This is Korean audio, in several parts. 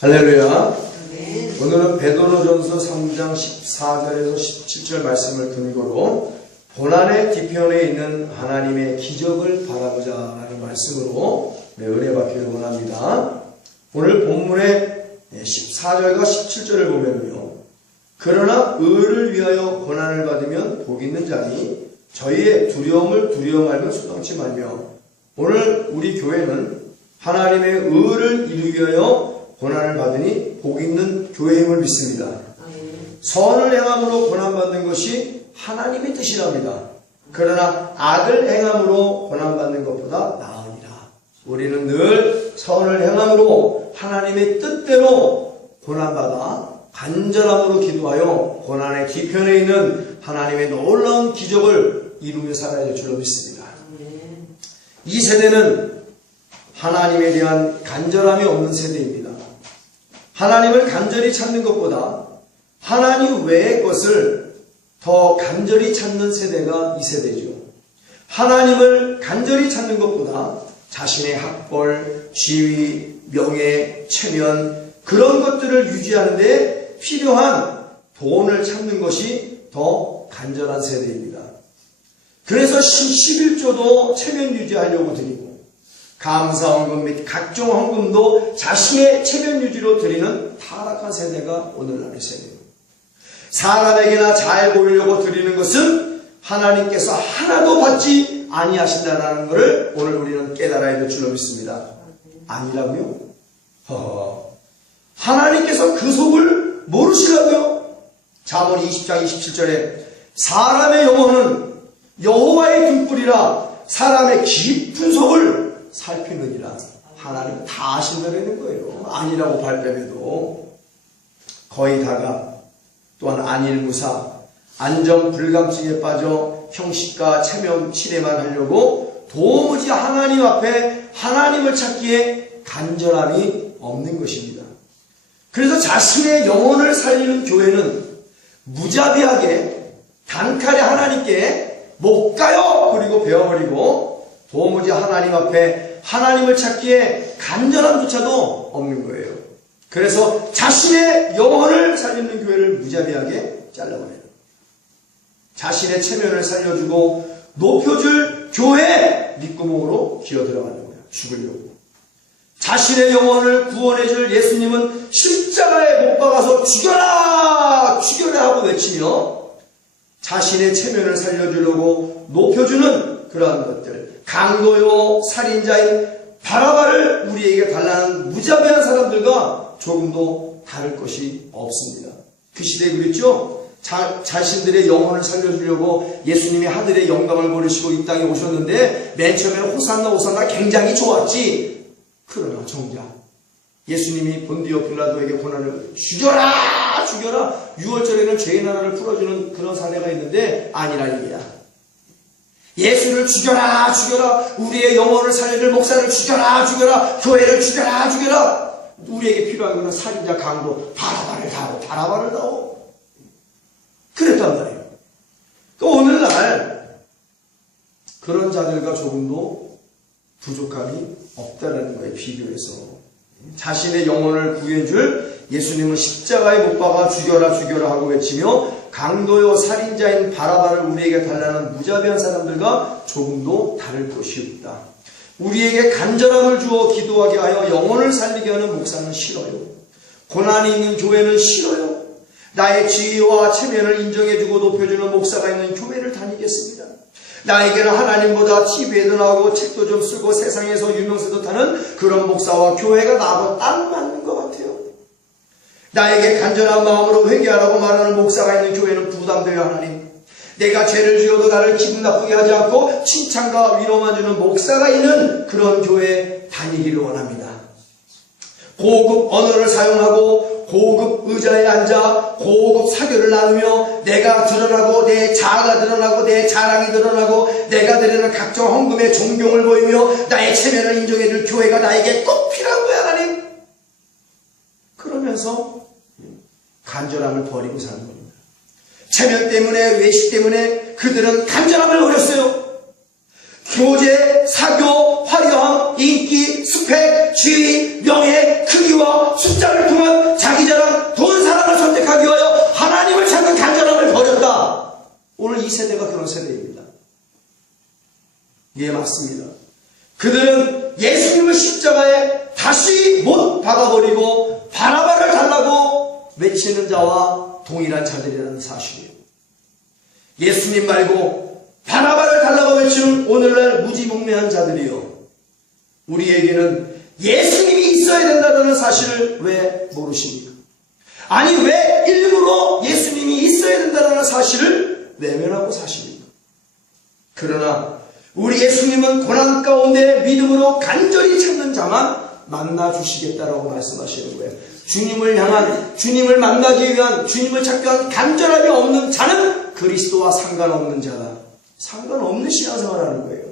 할렐루야. 네. 오늘은 베드로전서 3장 14절에서 17절 말씀을 근거로 고난의 뒤편에 있는 하나님의 기적을 바라보자라는 말씀으로 은혜 받기를 원합니다. 오늘 본문의 14절과 17절을 보면요, 그러나 의를 위하여 고난을 받으면 복 있는 자니 저희의 두려움을 두려워 말며 수동치 말며. 오늘 우리 교회는 하나님의 의를 이루기 위하여 고난을 받으니 복 있는 교회임을 믿습니다. 선을 행함으로 고난받는 것이 하나님의 뜻이랍니다. 그러나 악을 행함으로 고난받는 것보다 나으니라. 우리는 늘 선을 행함으로 하나님의 뜻대로 고난받아 간절함으로 기도하여 고난의 뒤편에 있는 하나님의 놀라운 기적을 이루며 살아야 될 줄로 믿습니다. 이 세대는 하나님에 대한 간절함이 없는 세대입니다. 하나님을 간절히 찾는 것보다 하나님 외의 것을 더 간절히 찾는 세대가 이 세대죠. 하나님을 간절히 찾는 것보다 자신의 학벌, 지위, 명예, 체면, 그런 것들을 유지하는 데 필요한 돈을 찾는 것이 더 간절한 세대입니다. 그래서 11조도 체면 유지하려고 드리고, 감사헌금 및 각종 헌금도 자신의 체면 유지로 드리는 타락한 세대가 오늘날의 세대입니다. 사람에게나 잘 보이려고 드리는 것은 하나님께서 하나도 받지 아니하신다는 것을 오늘 우리는 깨달아야 될 줄로 믿습니다. 아니라고요? 하나님께서 그 속을 모르시라고요? 잠언 20장 27절에 사람의 영혼은 여호와의 등불이라 사람의 깊은 속을 살피느니라. 하나님 다 아신다는 거예요. 아니라고 발뺌해도. 거의 다가 또한 안일무사, 안전불감증에 빠져 형식과 체면 칠해만 하려고 도무지 하나님 앞에 하나님을 찾기에 간절함이 없는 것입니다. 그래서 자신의 영혼을 살리는 교회는 무자비하게 단칼에 하나님께 못 가요! 그리고 베어버리고 도무지 하나님 앞에 하나님을 찾기에 간절함조차도 없는 거예요. 그래서 자신의 영혼을 살리는 교회를 무자비하게 잘라버려요. 자신의 체면을 살려주고 높여줄 교회 밑구멍으로 기어들어가는 거예요. 죽으려고. 자신의 영혼을 구원해줄 예수님은 십자가에 못 박아서 죽여라! 죽여라! 하고 외치며 자신의 체면을 살려주려고 높여주는 그러한 것들, 강도요 살인자인 바라바를 우리에게 달라는 무자비한 사람들과 조금도 다를 것이 없습니다. 그 시대에 그랬죠? 자신들의 영혼을 살려주려고 예수님이 하늘의 영광을 버리시고 이 땅에 오셨는데 맨 처음에는 호산나 호산나 굉장히 좋았지. 그러나 정작 예수님이 본디오 빌라도에게 고난을 죽여라! 죽여라! 6월절에는 죄의 나라를 풀어주는 그런 사례가 있는데 아니란 얘기야. 예수를 죽여라! 죽여라! 우리의 영혼을 살릴 목사를 죽여라! 죽여라! 교회를 죽여라! 죽여라! 우리에게 필요한 것은 살인자, 강도, 바라바를 다오. 그랬단 말이에요. 오늘날 그런 자들과 조금도 부족함이 없다는 거예요. 비교해서. 자신의 영혼을 구해줄 예수님은 십자가에 못 박아 죽여라 죽여라 하고 외치며 강도요 살인자인 바라바를 우리에게 달라는 무자비한 사람들과 조금도 다를 것이 없다. 우리에게 간절함을 주어 기도하게 하여 영혼을 살리게 하는 목사는 싫어요. 고난이 있는 교회는 싫어요. 나의 지위와 체면을 인정해주고 높여주는 목사가 있는 교회를 다니겠습니다. 나에게는 하나님보다 TV에도 나오고 책도 좀 쓰고 세상에서 유명세도 타는 그런 목사와 교회가 나하고 딱 맞는 것 같아요. 나에게 간절한 마음으로 회개하라고 말하는 목사가 있는 교회는 부담돼요. 하나님, 내가 죄를 지어도 나를 기분 나쁘게 하지 않고 칭찬과 위로만 주는 목사가 있는 그런 교회에 다니기를 원합니다. 고급 언어를 사용하고 고급 의자에 앉아 고급 사교를 나누며 내가 드러나고 내 자아가 드러나고 내 자랑이 드러나고 내가 드리는 각종 헌금에 존경을 보이며 나의 체면을 인정해줄 교회가 나에게 꼭 필요한 거야. 하나님. 그러면서 간절함을 버리고 사는 겁니다. 체면 때문에, 외식 때문에 그들은 간절함을 버렸어요. 교제, 사교, 화려함, 인기, 스펙, 지위, 명예, 크기와 숫자를 통해 예수님을 십자가에 다시 못 박아버리고 바라바를 달라고 외치는 자와 동일한 자들이라는 사실이에요. 예수님 말고 바라바를 달라고 외치는 오늘날 무지몽매한 자들이요, 우리에게는 예수님이 있어야 된다는 사실을 왜 모르십니까? 아니, 왜 일부러 예수님이 있어야 된다는 사실을 외면하고 사십니까? 그러나 우리 예수님은 고난 가운데 믿음으로 간절히 찾는 자만 만나주시겠다라고 말씀하시는 거예요. 주님을 향한, 주님을 만나기 위한, 주님을 찾기 위한 간절함이 없는 자는 그리스도와 상관없는 자다. 상관없는 신앙생활을 하는 거예요.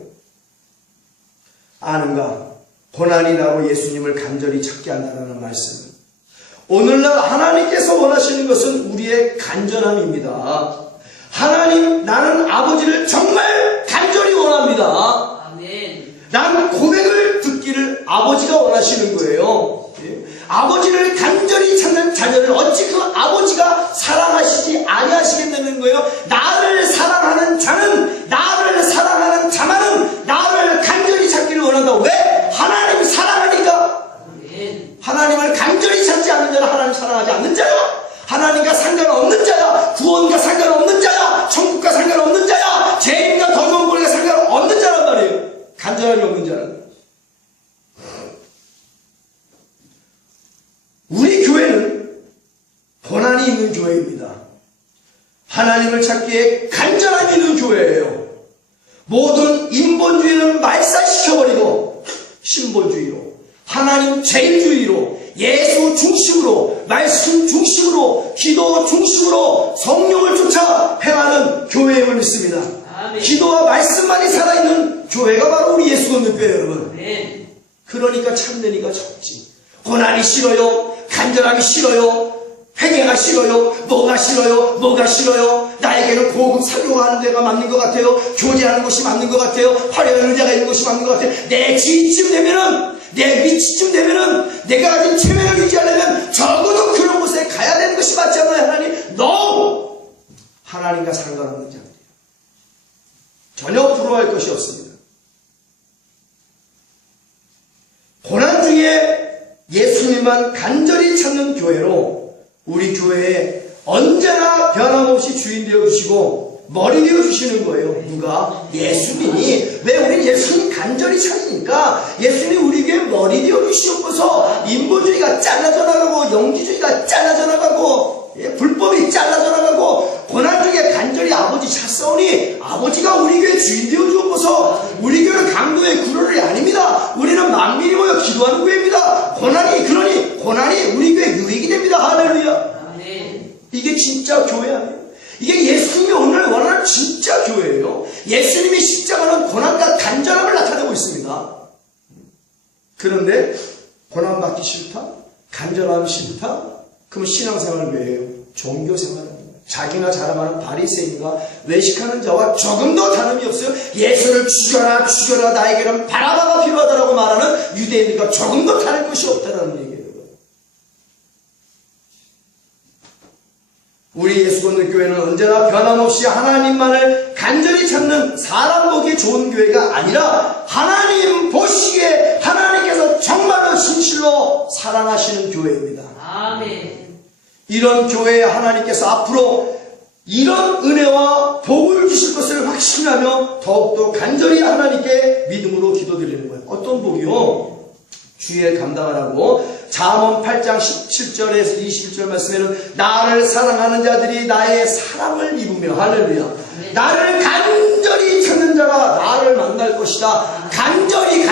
아는가? 고난이 나로 예수님을 간절히 찾게 한다는 말씀은 오늘날 하나님께서 원하시는 것은 우리의 간절함입니다. 하나님, 나는 아버지를 정말 간절히 원합니다. 아멘. 나는 고백을 듣기를 아버지가 원하시는 거예요. 아버지를 간절히 찾는 자녀를 어찌 그 아버지가 사랑하시지 아니하시겠다는 거예요. 나를 사랑하는 자는, 나를 사랑하는 자만은 나를 간절히 찾기를 원한다. 왜? 하나님 사랑하니까. 아멘. 하나님을 간절히 찾지 않는 자는 하나님 사랑하지 않는 자야. 하나님과 상관없는 자야. 구원과 상관없는 자야. 천국과 상관없는 자야. 죄인과 더 좋은 권리가 상관없는 자란 말이에요. 간절함이 없는 자는. 우리 교회는 고난이 있는 교회입니다. 하나님을 찾기에 간절함이 있는 교회예요. 모든 인본주의는 말살시켜버리고 신본주의로, 하나님 제일주의로, 예수 중심으로, 말씀 중심으로, 기도 중심으로 성령을 쫓아 행하는 교회임을 믿습니다. 아멘. 기도와 말씀만이 살아있는 교회가 바로 우리 예수 믿는 교회예요, 여러분. 아멘. 그러니까 참되니까 적지. 고난이 싫어요. 간절함이 싫어요. 회개가 싫어요. 뭐가 싫어요? 뭐가 싫어요? 나에게는 고급 사교하는 데가 맞는 것 같아요. 교제하는 곳이 맞는 것 같아요. 화려한 의자가 있는 곳이 맞는 것 같아요. 내 지위쯤 되면은, 내 위치쯤 되면은, 내가 가진 체면을 유지하려면 적어도 그런 곳에 가야 되는 것이 맞지 않나요, 하나님? No! 하나님과 상관없는 자들이에요. 전혀 부러워할 것이 없습니다. 고난 중에 예수님만 간절히 찾는 교회로 우리 교회에 언제나 변함없이 주인 되어주시고 머리 되어주시는 거예요. 누가? 예수님이. 왜 우리 예수님 간절히 찾으니까 예수님이 우리 교회에 머리 되어주시옵소서. 인본주의가 잘라져 나가고 영지주의가 잘라져 나가고 불법이 잘라져 나가고 고난 중에 간절히 아버지 찾사오니 아버지가 우리 교회 주인 되어주옵소서. 우리 교회는 강도의 구로이 아닙니다. 우리는 만민이 모여 기도하는 교회입니다. 그러니 고난이 우리 교회 유익이 됩니다. 할렐루야. 아멘. 이게 진짜 교회 아니에요? 이게 예수님이 오늘 원하는 진짜 교회예요. 예수님이 십자가는 고난과 간절함을 나타내고 있습니다. 그런데 고난 받기 싫다? 간절함이 싫다? 그럼 신앙생활 왜 해요? 종교생활은 자기나 자랑하는 바리새인과 외식하는 자와 조금 더 다름이 없어요. 예수를 죽여라 죽여라 나에게는 바라바가 필요하다라고 말하는 유대인들과 조금 더 다를 것이 없다는 얘기예요. 우리 예수 믿는 교회는 언제나 변함없이 하나님만을 간절히 찾는 사람 보기 좋은 교회가 아니라 하나님 보시기에 하나님께서 정말로 진실로 사랑하시는 교회입니다. 아멘. 이런 교회에 하나님께서 앞으로 이런 은혜와 복을 주실 것을 확신하며 더욱더 간절히 하나님께 믿음으로 기도드리는 거예요. 어떤 복이요? 주의 감당하라고 잠언 8장 17절에서 21절 말씀에는 나를 사랑하는 자들이 나의 사랑을 입으며 할렐루야. 네. 나를 간절히 찾는 자가 나를 만날 것이다. 간절히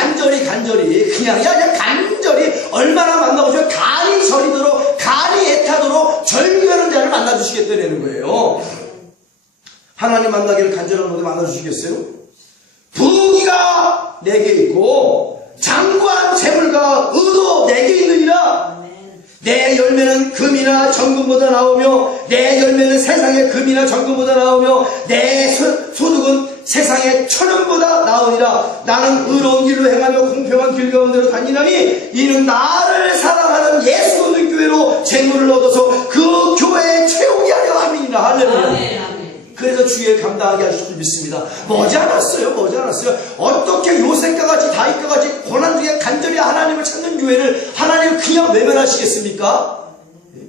그냥이 아니라 간절히 얼마나 만나고 싶으면 간이 저리도록 간이 애타도록 절규하는 자를 만나주시겠다는 거예요. 하나님 만나기를 간절한 분들 만나주시겠어요? 부귀가 내게 있고 장관 재물과 의도 내게 있느니라. 내 열매는 금이나 정금보다 나오며 내 열매는 세상의 금이나 정금보다 나오며 내 소득은 세상의 천연보다 나오니라. 나는 의로운 길로 행하며 공평한 길 가운데로 다니나니 이는 나를 사랑하는 예수 믿는 교회로 재물을 얻어서 그 교회에 채우게 하려 함이니라. 할렐루야. 그래서 주의 감당하게 하실 줄 믿습니다. 머지않았어요. 어떻게 요셉과 같이 다윗과 같이 고난 중에 교회를 하나님은 그냥 외면하시겠습니까?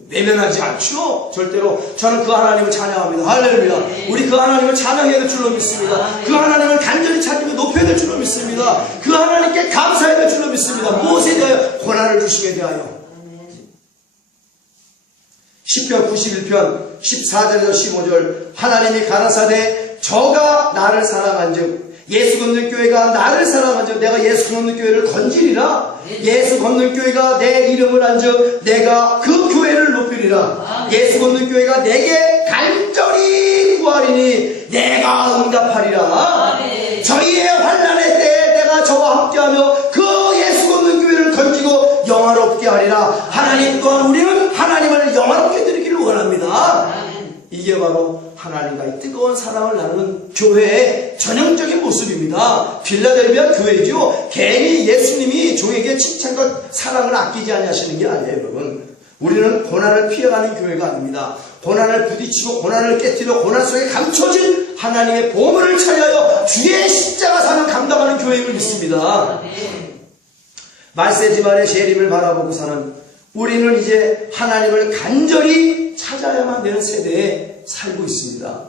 외면하지 않죠. 절대로 저는 그 하나님을 찬양합니다. 할렐루야. 우리 그 하나님을 찬양해야 될 줄로 믿습니다. 그 하나님을 간절히 찾으며 높여야 될 줄로 믿습니다. 그 하나님께 감사해야 될 줄로 믿습니다. 무엇에 대하여? 고난을 주심에 대하여. 시편 91편 14절에서 15절 하나님이 가라사대 저가 나를 사랑한즉 예수 걷는 교회가 나를 사랑한즉 내가 예수 걷는 교회를 건지리라. 예수 걷는 교회가 내 이름을 한즉 내가 그 교회를 높이리라. 예수 걷는 교회가 내게 간절히 구하리니 내가 응답하리라. 저희의 환난의 때에 내가 저와 함께하며 그 예수 걷는 교회를 건지고 영화롭게 하리라. 하나님 또한 우리는 하나님을 영화롭게 드리기를 원합니다. 이게 바로 하나님과 이 뜨거운 사랑을 나누는 교회의 전형적인 모습입니다. 빌라델비아 교회죠. 괜히 예수님이 종에게 칭찬과 사랑을 아끼지 아니하시는 게 아니에요, 여러분. 우리는 고난을 피해가는 교회가 아닙니다. 고난을 부딪히고 고난을 깨뜨려 고난 속에 감춰진 하나님의 보물을 차지하여 주의 십자가상을 감당하는 교회임을 믿습니다. 말세지만의 재림을 바라보고 사는 우리는 이제 하나님을 간절히 찾아야만 되는 세대에 살고 있습니다.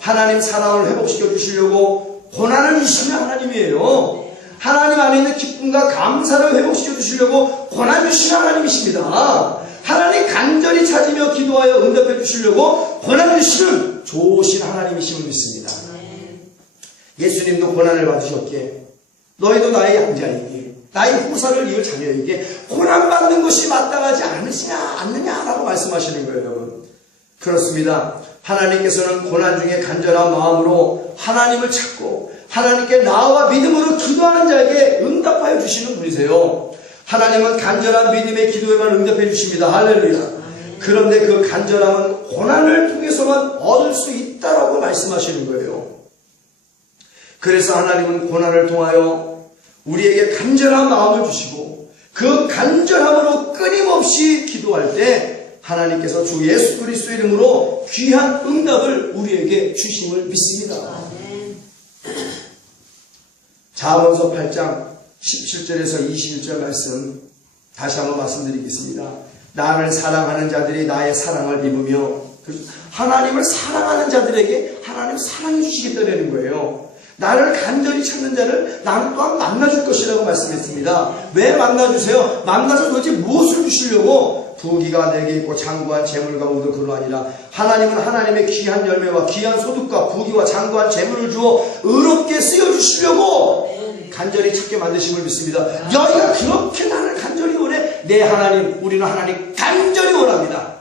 하나님 사랑을 회복시켜 주시려고 고난을 주시는 하나님이에요. 하나님 안에 있는 기쁨과 감사를 회복시켜 주시려고 고난 주시는 하나님이십니다. 하나님 간절히 찾으며 기도하여 응답해 주시려고 고난 주시는 좋으신 하나님이심을 믿습니다. 예수님도 고난을 받으셨기에 너희도 나의 양자이기에 나의 후사를 이을 자녀에게 고난받는 것이 마땅하지 않느냐라고 말씀하시는 거예요, 여러분. 그렇습니다. 하나님께서는 고난 중에 간절한 마음으로 하나님을 찾고 하나님께 나와 믿음으로 기도하는 자에게 응답하여 주시는 분이세요. 하나님은 간절한 믿음의 기도에만 응답해 주십니다. 할렐루야. 그런데 그 간절함은 고난을 통해서만 얻을 수 있다라고 말씀하시는 거예요. 그래서 하나님은 고난을 통하여 우리에게 간절한 마음을 주시고 그 간절함으로 끊임없이 기도할 때 하나님께서 주 예수 그리스도 이름으로 귀한 응답을 우리에게 주심을 믿습니다. 자언서 8장 17절에서 21절 말씀 다시 한번 말씀드리겠습니다. 나를 사랑하는 자들이 나의 사랑을 입으며 하나님을 사랑하는 자들에게 하나님 사랑해 주시겠다는 거예요. 나를 간절히 찾는 자를 나는 또한 만나줄 것이라고 말씀했습니다. 왜 만나주세요? 만나서 도대체 무엇을 주시려고? 부귀가 내게 있고 장구한 재물과 모두 그러하니라. 하나님은 하나님의 귀한 열매와 귀한 소득과 부귀와 장구한 재물을 주어 의롭게 쓰여주시려고 간절히 찾게 만드심을 믿습니다. 너희가 그렇게 나를 간절히 원해? 내 하나님, 우리는 하나님 간절히 원합니다.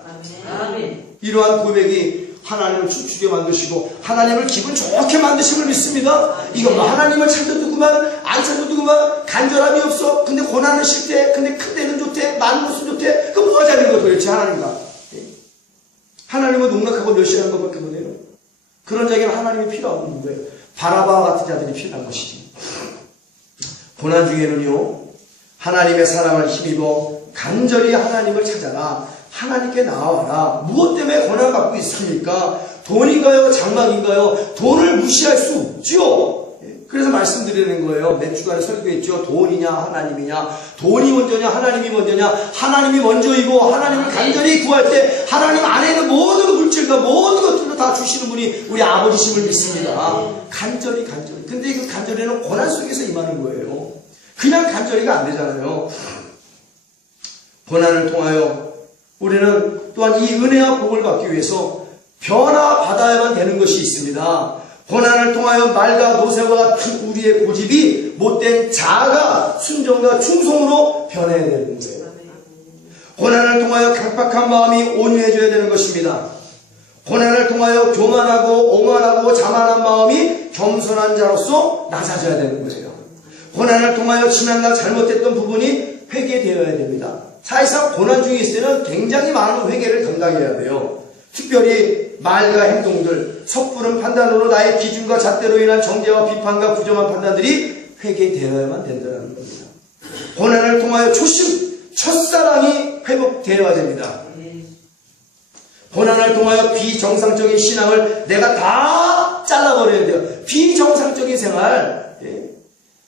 아멘. 이러한 고백이 하나님을 춤추게 만드시고 하나님을 기분 좋게 만드심을 믿습니다. 이거 뭐 하나님을 찾아두구만 안 찾아두구만 간절함이 없어. 근데 고난은 싫대. 근데 큰 데는 좋대. 많은 것은 좋대. 그럼 뭐가 잘된 거 도대체 하나님과. 하나님은 농락하고 멸시하는 것밖에 못해요. 그런 자에게는 하나님이 필요 없는 거예요. 바라바와 같은 자들이 필요한 것이지. 고난 중에는요, 하나님의 사랑을 힘입어 간절히 하나님을 찾아라. 하나님께 나와라. 무엇 때문에 고난받고 있습니까? 돈인가요? 장막인가요? 돈을 무시할 수 없죠. 그래서 말씀드리는 거예요. 몇 주간에 설교했죠. 돈이냐 하나님이냐, 돈이 먼저냐 하나님이 먼저냐. 하나님이 먼저이고 하나님을 간절히 구할 때 하나님 안에 있는 모든 물질과 모든 것들을 다 주시는 분이 우리 아버지심을 믿습니다. 간절히. 근데 그 간절히는 고난 속에서 임하는 거예요. 그냥 간절히가 안 되잖아요. 고난을 통하여 우리는 또한 이 은혜와 복을 받기 위해서 변화받아야만 되는 것이 있습니다. 고난을 통하여 말과 노새와 같은 우리의 고집이 못된 자아가 순종과 충성으로 변해야 되는 거예요. 고난을 통하여 강팍한 마음이 온유해져야 되는 것입니다. 고난을 통하여 교만하고 오만하고 자만한 마음이 겸손한 자로서 낮아져야 되는 거예요. 고난을 통하여 지난날 잘못했던 부분이 회개되어야 됩니다. 사실상 고난 중에 있을 때는 굉장히 많은 회개를 감당해야 돼요. 특별히 말과 행동들, 섣부른 판단으로 나의 기준과 잣대로 인한 정죄와 비판과 부정한 판단들이 회개되어야만 된다는 겁니다. 고난을 통하여 첫사랑이 회복되어야 됩니다. 고난을 통하여 비정상적인 신앙을 내가 다 잘라버려야 돼요. 비정상적인 생활,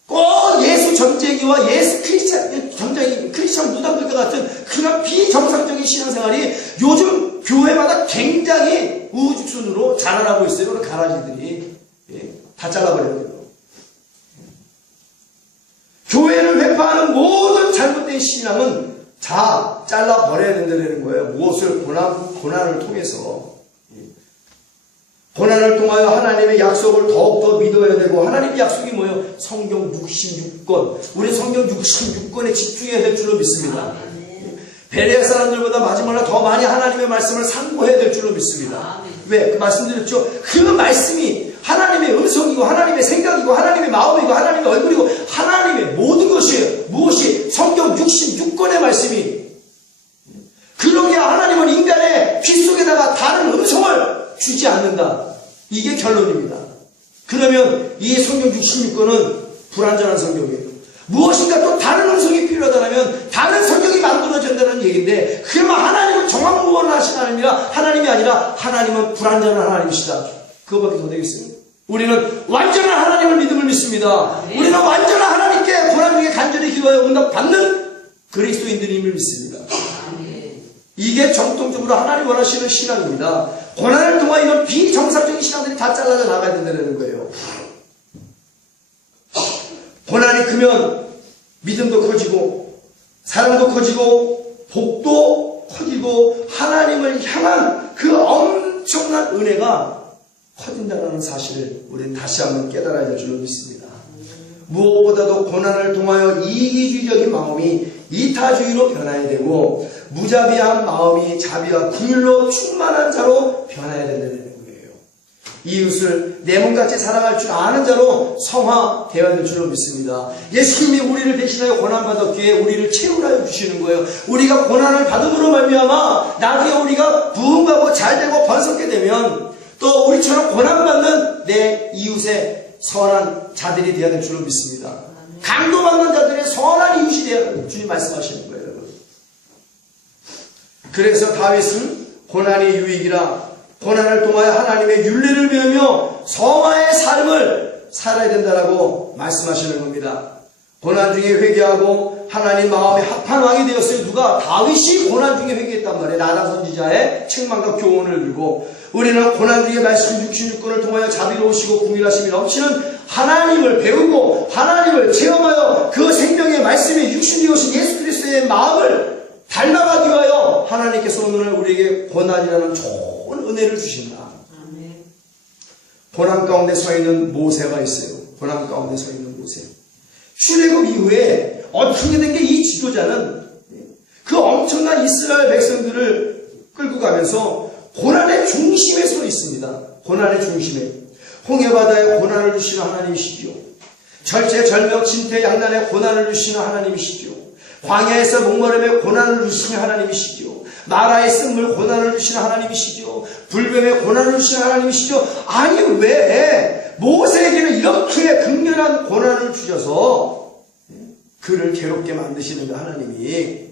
꼭 예수 전쟁이와 예수 크리스찬 전쟁이 크리스찬 무당들과 같은 그런 비정상적인 신앙생활이 요즘 교회마다 굉장히 우후죽순으로 자라나고 있어요. 그런 가라지들이 다 잘라버려야 돼요. 교회를 회파하는 모든 잘못된 신앙은 다 잘라버려야 된다는 거예요. 무엇을 고난을 통해서 고난을 통하여 하나님의 약속을 더욱더 믿어야 되고, 하나님의 약속이 뭐예요? 성경 66권. 우리 성경 66권에 집중해야 될 줄로 믿습니다. 베레아 사람들보다 마지막으로 더 많이 하나님의 말씀을 상고해야 될 줄로 믿습니다. 왜? 그 말씀드렸죠? 그 말씀이 하나님의 음성이고 하나님의 생각이고 하나님의 마음이고 하나님의 얼굴이고 하나님의 모든 것이에요. 무엇이? 성경 66권의 말씀이. 그러기에 하나님은 인간의 피 속에다가 다른 음성을 주지 않는다. 이게 결론입니다. 그러면 이 성경 66권은 불완전한 성경이에요. 무엇인가 또 다른 음성이 필요하다면 다른 성경이 만들어진다는 얘기인데, 그러면 하나님은 정확무원하신 하나님이 아니라 하나님은 불완전한 하나님이시다. 그거밖에 더 되겠어요? 우리는 완전한 하나님을 믿음을 믿습니다. 우리는 완전한 하나님께 고난 중에 간절히 기도하여 응답받는 그리스도인들임을 믿습니다. 이게 정통적으로 하나님 원하시는 신앙입니다. 고난을 통해 이런 비정상적인 신앙들이 다 잘라져 나가야 된다는 거예요. 고난이 크면 믿음도 커지고 사랑도 커지고 복도 커지고 하나님을 향한 그 엄청난 은혜가 커진다는 사실을 우리는 다시 한번 깨달아야 될 줄로 믿습니다. 무엇보다도 고난을 통하여 이기주의적인 마음이 이타주의로 변화해야 되고, 무자비한 마음이 자비와 긍휼로 충만한 자로 변화해야 된다는 거예요. 이웃을 내 몸같이 사랑할 줄 아는 자로 성화되어야 될 줄로 믿습니다. 예수님이 우리를 대신하여 고난받았기에 우리를 채우라 주시는 거예요. 우리가 고난을 받음으로 말미암아 나중에 우리가 부흥하고 잘되고 번성게 되면 또 우리처럼 고난받는 내 이웃의 선한 자들이 되어야 될 줄로 믿습니다. 강도받는 자들의 선한 이웃이 되어야 주님 말씀하시는 거예요. 그래서 다윗은 고난이 유익이라 고난을 통하여 하나님의 율례를 배우며 성화의 삶을 살아야 된다라고 말씀하시는 겁니다. 고난 중에 회개하고 하나님 마음에 합한 왕이 되었어요. 누가? 다윗이 고난 중에 회개했단 말이에요. 나단 선지자의 책망과 교훈을 들고, 우리는 고난 중에 말씀 66권을 통하여 자비로우시고 긍휼하심이 넘치는 하나님을 배우고 하나님을 체험하여 그 생명의 말씀에 육신이 오신 예수 그리스도의 마음을 닮아가기 위하여 하나님께서 오늘 우리에게 고난이라는 좋은 은혜를 주신다. 고난 가운데 서 있는 모세가 있어요. 고난 가운데 서 있는 모세. 출애굽 이후에 어떻게 된 게, 이 지도자는 그 엄청난 이스라엘 백성들을 끌고 가면서 고난의 중심에 서 있습니다. 고난의 중심에. 홍해바다에 고난을 주시는 하나님이시죠. 절체절명 진퇴양난에 고난을 주시는 하나님이시죠. 광야에서 목마름에 고난을 주시는 하나님이시죠. 나라의 쓴물 고난을 주시는 하나님이시죠. 불뱀에 고난을 주시는 하나님이시죠. 아니 왜 모세에게는 이렇게 극렬한 고난을 주셔서 그를 괴롭게 만드시는가? 하나님이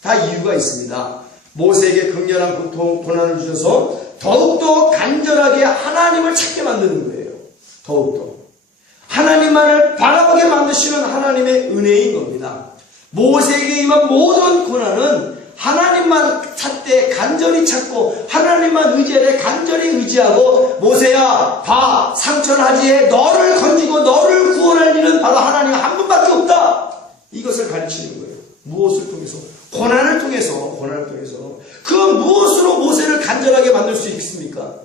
다 이유가 있습니다. 모세에게 극렬한 고통, 고난을 주셔서 더욱더 간절하게 하나님을 찾게 만드는 거예요. 더욱더 하나님만을 바라보게 만드시는 하나님의 은혜인 겁니다. 모세에게 임한 모든 고난은 하나님만 찾되 간절히 찾고 하나님만 의지하되 간절히 의지하고, 모세야 봐, 상천하지에 너를 건지고 너를 구원할 일은 바로 하나님 한 분밖에 없다. 이것을 가르치는 거예요. 무엇을 통해서? 고난을 통해서. 고난을 통해서. 그 무엇으로 모세를 간절하게 만들 수 있습니까?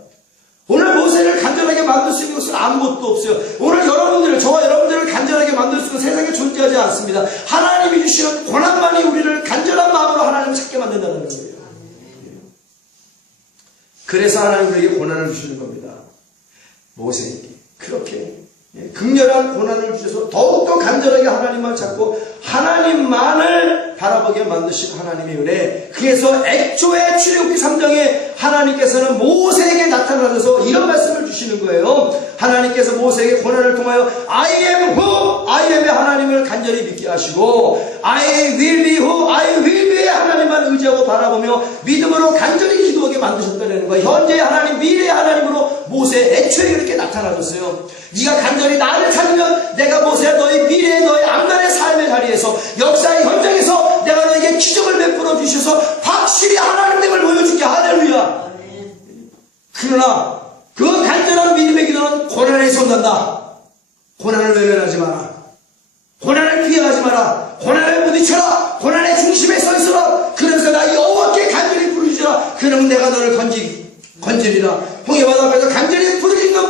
오늘 모세를 간절하게 만들 수 있는 것은 아무것도 없어요. 오늘 여러분들을, 저와 여러분들을 간절하게 만들 수 있는 세상에 존재하지 않습니다. 하나님이 주시는 고난만이 우리를 간절한 마음으로 하나님을 찾게 만든다는 거예요. 그래서 하나님 우리에게 고난을 주시는 겁니다. 모세에게 그렇게 극렬한 고난을 주셔서 더욱더 간절하게 하나님만 찾고 하나님만을 바라보게 만드신 하나님의 은혜. 그래서 애초에 출애굽기 3장에 하나님께서는 모세에게 나타나셔서 이런 말씀을 주시는 거예요. 하나님께서 모세에게 고난을 통하여 I am who, I am의 하나님을 간절히 믿게 하시고, I will be who, I will be의 하나님만 의지하고 바라보며 믿음으로 간절히 기도하게 만드셨다는 거예요. 현재의 하나님, 미래의 하나님으로 모세 애초에 이렇게 나타나셨어요. 네가 간절히 나를 찾으면 내가 모세야 너의 미래의 너의 앞날의 삶의 자리에서 역사의 현장에서 내가 너에게 기적을 베풀어 주셔서 확실히 하나님 됨을 보여줄게. 할렐루야. 그러나 그 간절한 믿음의 기도는 고난에 선단다. 고난을 외면하지 마라. 고난을 피해가지 마라. 고난을 부딪혀라. 고난의 중심에 서 있어라. 그러면서 나 여호와께 간절히 부르짖으라. 그러면 내가 너를 건지리라. 홍해바다 앞에서 간절히 부르짖는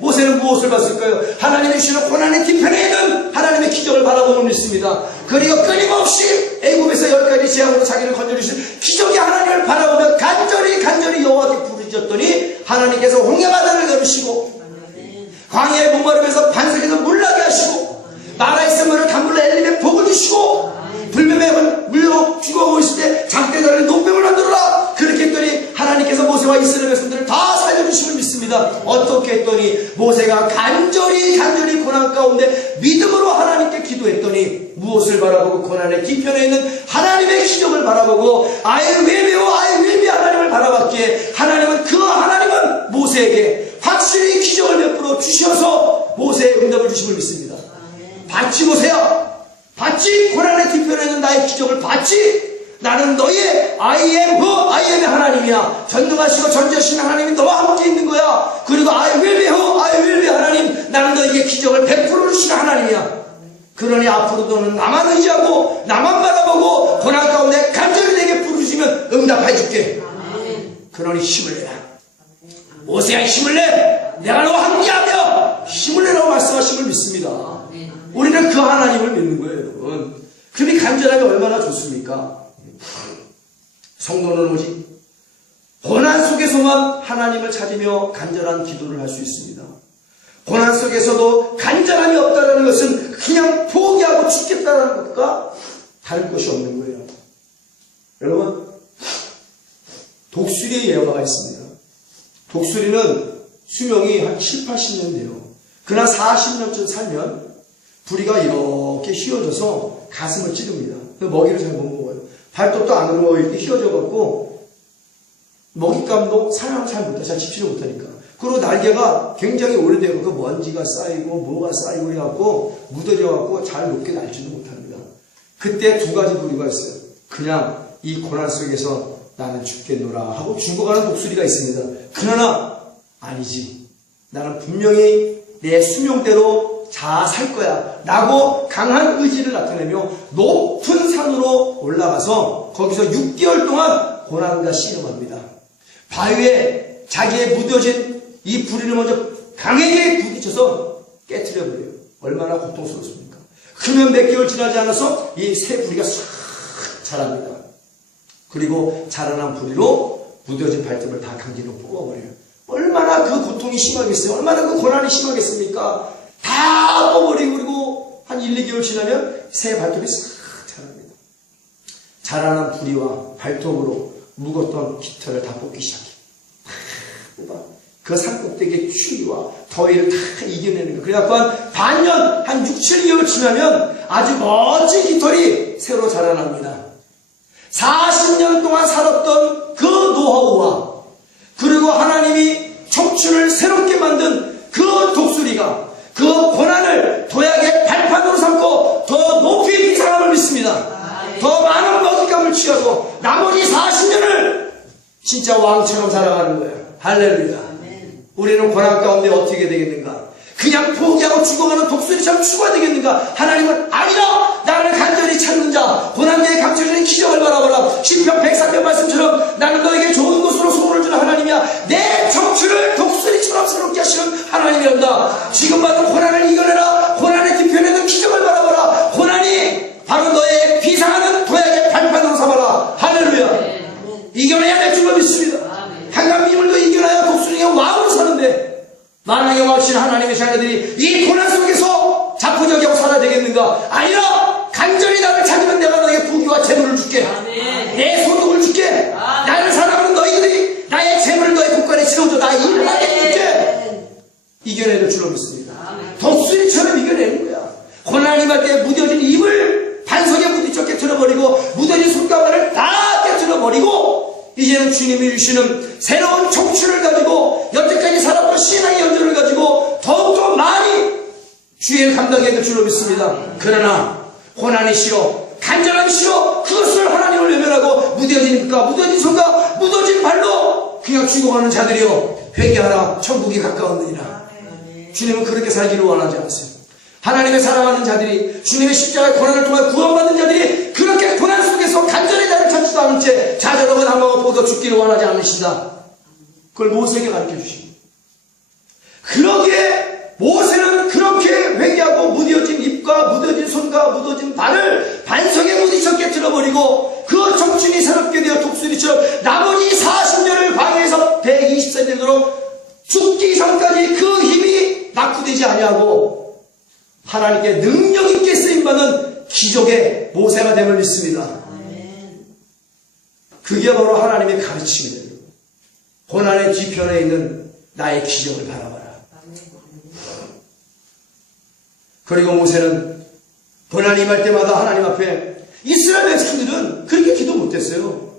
모세는 무엇을 봤을까요? 하나님이 주시는 고난의 뒤편에 있는 하나님의 기적을 바라보고 있습니다. 그리고 끊임없이 애굽에서 10가지 재앙으로 자기를 건져주신 기적의 하나님을 바라보며 간절히 여호와께 부르짖었더니 하나님께서 홍해바다를 가르시고 광야의 목마름에서 반석에서 물나게 하시고 마라의 샘물을 강물로 엘림에 복을 주시고 불뱀에 물려 죽어오고 있을 때 장대자를 노뱀을 만들어라. 그렇게 했더니 하나님께서 모세와 이스라엘 백성들을 다 살려주심을 믿습니다. 어떻게 했더니 모세가 간절히 고난 가운데 믿음으로 하나님께 기도했더니 무엇을 바라보고 고난의 뒤편에 있는 하나님의 기적을 바라보고 I will be 하나님을 바라봤기에 하나님은 모세에게 확실히 기적을 베풀어 주셔서 모세의 응답을 주심을 믿습니다. 봤지 모세야? 봤지? 고난의 뒤편에 있는 나의 기적을 봤지? 나는 너의 I am의 하나님이야. 전능하시고 전지하시는 하나님이 너와 함께 있는 거야. 그리고 I will be 하나님, 나는 너에게 기적을 베풀어 주시는 하나님이야. 그러니 앞으로 너는 나만 의지하고 나만 바라보고 고난 가운데 간절히 내게 부르시면 응답해 줄게. 그러니 힘을 내라. 모세야 힘을 내. 내가 너와 함께하며 힘을 내라고 말씀하심을 믿습니다. 우리는 그 하나님을 믿는 거예요, 여러분. 그리 간절함이 얼마나 좋습니까? 성도는 오직 고난 속에서만 하나님을 찾으며 간절한 기도를 할 수 있습니다. 고난 속에서도 간절함이 없다는 것은 그냥 포기하고 죽겠다는 것과 다른 것이 없는 거예요. 여러분, 독수리의 예화가 있습니다. 독수리는 수명이 한 7, 80년 돼요. 그러나 40년쯤 살면 부리가 이렇게 휘어져서 가슴을 찌릅니다. 먹이를 잘 못 먹어요. 발톱도 안으로 이렇게 휘어져갖고 먹잇감도 사냥을 잘 못해, 잘 집지를 못하니까. 그리고 날개가 굉장히 오래되고 그 먼지가 쌓이고 뭐가 쌓이고 그래갖고 묻어져갖고 잘 높게 날지도 못합니다. 그때 두 가지 부류가 있어요. 그냥 이 고난 속에서 나는 죽겠노라 하고 죽어가는 독수리가 있습니다. 그러나 아니지, 나는 분명히 내 수명대로 살 거야 라고 강한 의지를 나타내며 높은 산으로 올라가서 거기서 6개월 동안 고난과 씨름합니다. 바위에 자기의 무뎌진 이 부리를 먼저 강하게 부딪혀서 깨트려버려요. 얼마나 고통스럽습니까? 그러면 몇 개월 지나지 않아서 이 새 부리가 싹 자랍니다. 그리고 자라난 부리로 무뎌진 발톱을 다 강제로 뽑아버려요. 얼마나 그 고통이 심하겠어요? 얼마나 그 고난이 심하겠습니까? 다 뽑아버리고 그리고 한 1, 2개월 지나면 새 발톱이 싹 자랍니다. 자라난 부리와 발톱으로 묵었던 깃털을 다 뽑기 시작해요. 그 산꼭대기의 추위와 더위를 다 이겨내는 거예요. 그래갖고 한 반년, 한 6, 7개월 지나면 아주 멋진 깃털이 새로 자라납니다. 40년 동안 살았던 그 노하우와 그리고 하나님이 척추를 새롭게 만든 그 독수리가 그 고난을 도약의 발판으로 삼고 더 높이 비상함을 믿습니다. 더 많은 먹잇감을 취하고 나머지 40년을 진짜 왕처럼 살아가는 거예요. 할렐루야. 우리는 고난 가운데 어떻게 되겠는가? 그냥 포기하고 죽어가는 독수리처럼 죽어야 되겠는가? 하나님은 아니라 나를 간절히 찾는 자, 고난대에 감춰지는 기적을 바라보라. 시편 103편 말씀처럼 나는 너에게 좋은 것으로 소원을 주는 하나님이야. 내 척추를 독수리처럼 새롭게 하시는 하나님이란다. 지금 받은 고난을 이겨내라. 고난의 뒤편에는 기적을 바라보라. 고난이 바로 너의 비상하는 도약의 발판으로 삼아라. 할렐루야. 이겨내야 될 줄로 믿습니다. 한강민물도 이겨내야 독수리가 왕으로 사는데 만왕의 왕신 하나님의 자녀들이 이 고난 속에서 자포자기하고 살아야 되겠는가? 아니라 간절히 나를 찾으면 내가 너에게 부귀와 재물을 줄게. 내 소득을 줄게. 나를 사랑하는 너희들이 나의 재물을 너의 국간에 채워줘. 나의 일만에 줄게. 이겨내야 될 줄로 믿습니다. 독수리처럼 이겨내는 거야. 고난이 말 때 무뎌진 입을 반석에 부딪혀 깨트려버리고 무뎌진 손가락을 다 깨트려버리고 이제는 주님이 주시는 새로운 척추를 가지고 여태까지 살았던 신앙의 연조를 가지고 더욱더 주의 감당해야 될 줄로 믿습니다. 그러나 고난이 싫어, 간절함이 싫어, 그것을 하나님을 외면하고 무뎌진 입과 무뎌진 손과 무뎌진 발로 그냥 죽어가는 자들이여 회개하라, 천국이 가까웠느니라. 주님은 그렇게 살기를 원하지 않으세요. 하나님의 사랑하는 자들이, 주님의 십자가의 고난을 통해 구원받는 자들이 그렇게 고난 속에서 간절히 나를 찾지도 않은 채 좌절하고 낙망하고 보고 죽기를 원하지 않으시다. 그걸 모세에게 가르쳐 주시고, 그러기에 모세는 그렇게 회개하고 무뎌진 입과 무뎌진 손과 무뎌진 발을 반석에 부딪혀 들어버리고 그 정신이 새롭게 되어 독수리처럼 나머지 40년을 광야에서 120세 되도록 죽기 전까지 그 힘이 낙후되지 아니하고 하나님께 능력 있게 쓰임받는 기적의 모세가 됨을 믿습니다. 그게 바로 하나님의 가르침이에요. 고난의 뒤편에 있는 나의 기적을 바라봐라. 그리고 모세는 고난이 임할 때마다 하나님 앞에, 이스라엘 백성들은 그렇게 기도 못했어요.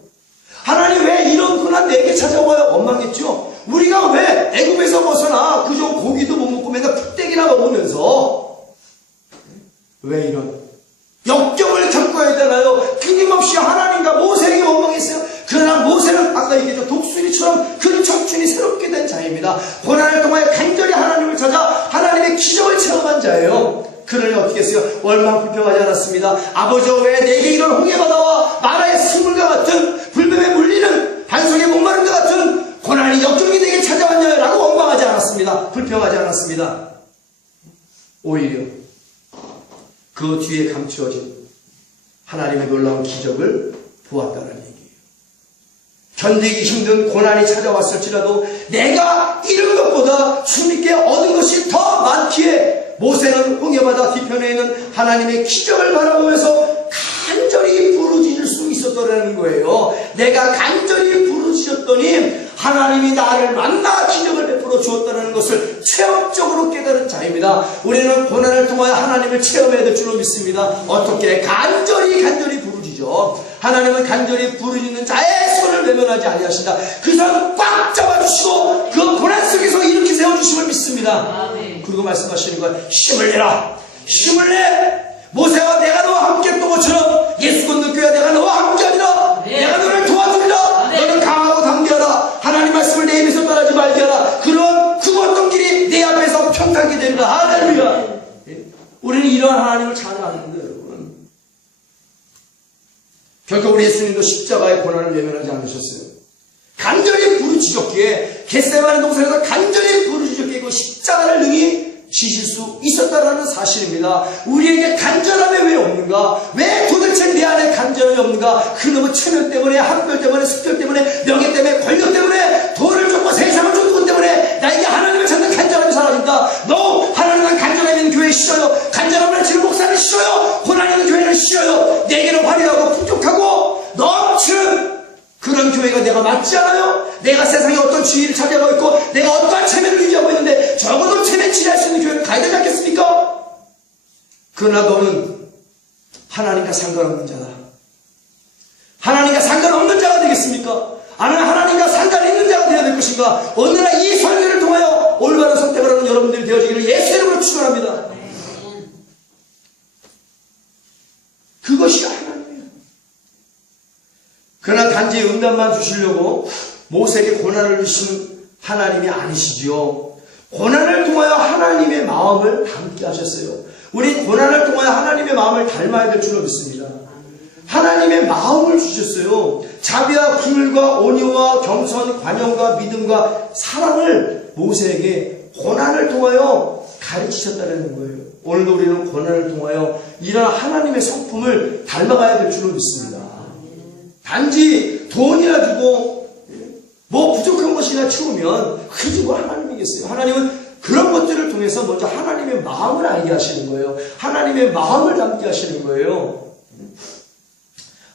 하나님 왜 이런 고난 내게 찾아와요? 원망했죠. 우리가 왜 애굽에서 벗어나 그저 고기도 못 먹고 맨날 풀떼기나 먹으면서 왜 이런 역경을 겪어야 되나요? 끊임없이 하나님과 모세에게 원망했어요. 그러나 모세는 아까 얘기했죠. 독수리처럼 그 척춘이 새롭게 된 자입니다. 고난을 통하여 간절히 하나님을 찾아 하나님의 기적을 체험한 자예요. 그러니 어떻게 했어요? 원망 불평하지 않았습니다. 아버지여 왜 내게 이런 홍해바다와 마라의 스물과 같은 불뱀에 물리는 반석의 목마름과 같은 고난이 역경이 내게 찾아왔냐라고 원망하지 않았습니다. 불평하지 않았습니다. 오히려 그 뒤에 감추어진 하나님의 놀라운 기적을 보았다는 얘기예요. 견디기 힘든 고난이 찾아왔을지라도 내가 잃은 것보다 주님께 얻은 것이 더 많기에 모세는 홍해바다 뒤편에 있는 하나님의 기적을 바라보면서 간절히 부르짖을 수 있었더라는 거예요. 내가 간절히 부르짖었더니 하나님이 나를 만나 기적을 베풀어 주었다는 것을 체험적으로 깨달은 자입니다. 우리는 고난을 통하여 하나님을 체험해야 될 줄로 믿습니다. 어떻게? 간절히 부르짖어. 하나님은 간절히 부르짖는 자의 손을 외면하지 아니하신다. 그 사람 꽉 잡아주시고 그 고난 속에서 이렇게 세워주심을 믿습니다. 그리고 말씀하시는 거예요. 힘을 내라. 힘을 내. 모세와 내가 너와 함께 했던 것처럼 예수 건너교회와 내가 너와 함께하리라. 내가 너를 도와주리라. 너는 강하고 담대하라. 하나님 말씀을 내 입에서 떠나지 말게 하라. 그런 그 어떤 길이 내 앞에서 평탄하게 됩니다. 할렐루야. 우리는 이러한 하나님을 잘 아는데 여러분, 결국 우리 예수님도 십자가의 고난을 외면하지 않으셨어요. 간절히 부르짖었기에 겟세마네 동산에서 간절히 부르짖었기에 그 십자가를 능히 지실 수 있었다라는 사실입니다. 우리에게 간절함이 왜 없는가? 왜 도대체 내 안에 간절함이 없는가? 그놈의 체면 때문에, 학별 때문에, 습별 때문에, 명예 때문에, 권력 때문에, 돈을 줬고 세상을 줬고 것 때문에 나에게 하나님을 찾는 간절함이 사라진다. 너 하나님은 간절함이 있는 교회 싫어요. 간절함을 지는 목사를 싫어요. 고난이 있는 교회를 싫어요. 내게는 화려하고 풍족하고 넘치는 그런 교회가 내가 맞지 않아요? 내가 세상에 어떤 지위를 차지하고 있고 내가 어떠한 체면을 유지하고 있는데 적어도 체면 지지할 수 있는 교회는 가야 되지 않겠습니까? 그러나 너는 하나님과 상관없는 자다. 하나님과 상관없는 자가 되겠습니까? 아니면 하나님과 상관 있는 자가 되어야 될 것인가? 오늘날 이 설교를 통하여 올바른 선택을 하는 여러분들이 되어지기를 예수의 이름으로 축원합니다. 그것이 하나님이에요. 그러나 단지 응답만 주시려고 모세에게 고난을 주시는 하나님이 아니시지요. 고난을 통하여 하나님의 마음을 닮게 하셨어요. 우리 고난을 통하여 하나님의 마음을 닮아야 될 줄로 믿습니다. 하나님의 마음을 주셨어요. 자비와 긍휼과 온유와 겸손, 관용과 믿음과 사랑을 모세에게 고난을 통하여 가르치셨다는 거예요. 오늘도 우리는 고난을 통하여 이런 하나님의 성품을 닮아가야 될 줄로 믿습니다. 단지 돈이나 주고 뭐 부족한 것이나 채우면 그 주고 하나님이겠어요. 하나님은 그런 것들을 통해서 먼저 하나님의 마음을 알게 하시는 거예요. 하나님의 마음을 담게 하시는 거예요.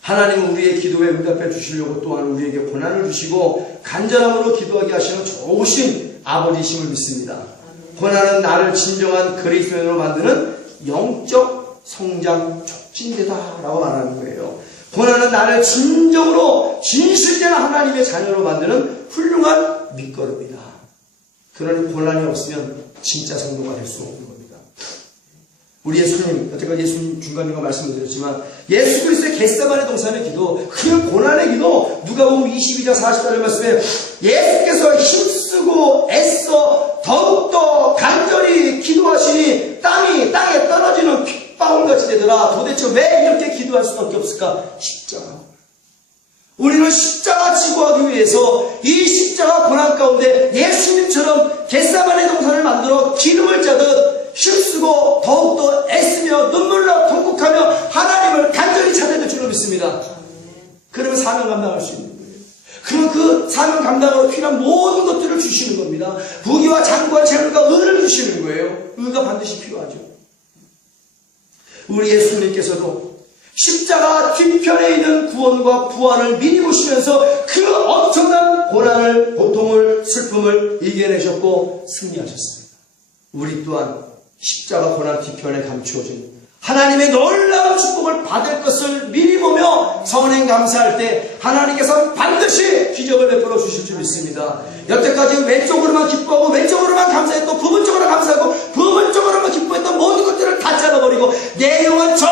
하나님은 우리의 기도에 응답해 주시려고 또한 우리에게 고난을 주시고 간절함으로 기도하게 하시는 좋으신 아버지이심을 믿습니다. 고난은 나를 진정한 그리스도인으로 만드는 영적 성장 촉진대다라고 말하는 거예요. 고난은 나를 진정으로 진실된 하나님의 자녀로 만드는 훌륭한 밑거름이다. 그러니 고난이 없으면 진짜 성도가 될 수 없는 겁니다. 우리 예수님, 여태까지 예수님 중간중간 말씀을 드렸지만 예수 그리스도의 겟세마네 동산의 기도, 그 고난의 기도, 누가복음 22장 40절 말씀에 예수께서 힘쓰고 애써 더욱더 간절히 기도하시니 땅이 땅에 떨어지는 핏방울같이 되더라. 도대체 왜 이렇게 기도할 수밖에 없을까? 십자가. 우리는 십자가 지구하기 위해서 이 십자가 고난 가운데 예수님처럼 겟세마네 동산을 만들어 기름을 짜듯 힘쓰고 더욱더 애쓰며 눈물로 통곡하며 하나님을 간절히 찾아야 될 줄로 믿습니다. 그러면 사명 감당할 수 있는 거예요. 그러면 그 사명 감당으로 필요한 모든 것들을 주시는 겁니다. 부귀와 장구와 재물과 은을 주시는 거예요. 은가 반드시 필요하죠. 우리 예수님께서도 십자가 뒤편에 있는 구원과 부활을 미리 보시면서 그 엄청난 고난을, 고통을, 슬픔을 이겨내셨고 승리하셨습니다. 우리 또한 십자가 고난 뒤편에 감추어진 하나님의 놀라운 축복을 받을 것을 미리 보며 선행 감사할 때 하나님께서 반드시 기적을 베풀어 주실 줄 믿습니다. 여태까지 왼쪽으로만 기뻐하고 왼쪽으로만 감사했고 부분적으로 감사하고 부분적으로만 기뻐했던 모든 것들을 다 잘라버리고 내 영혼 저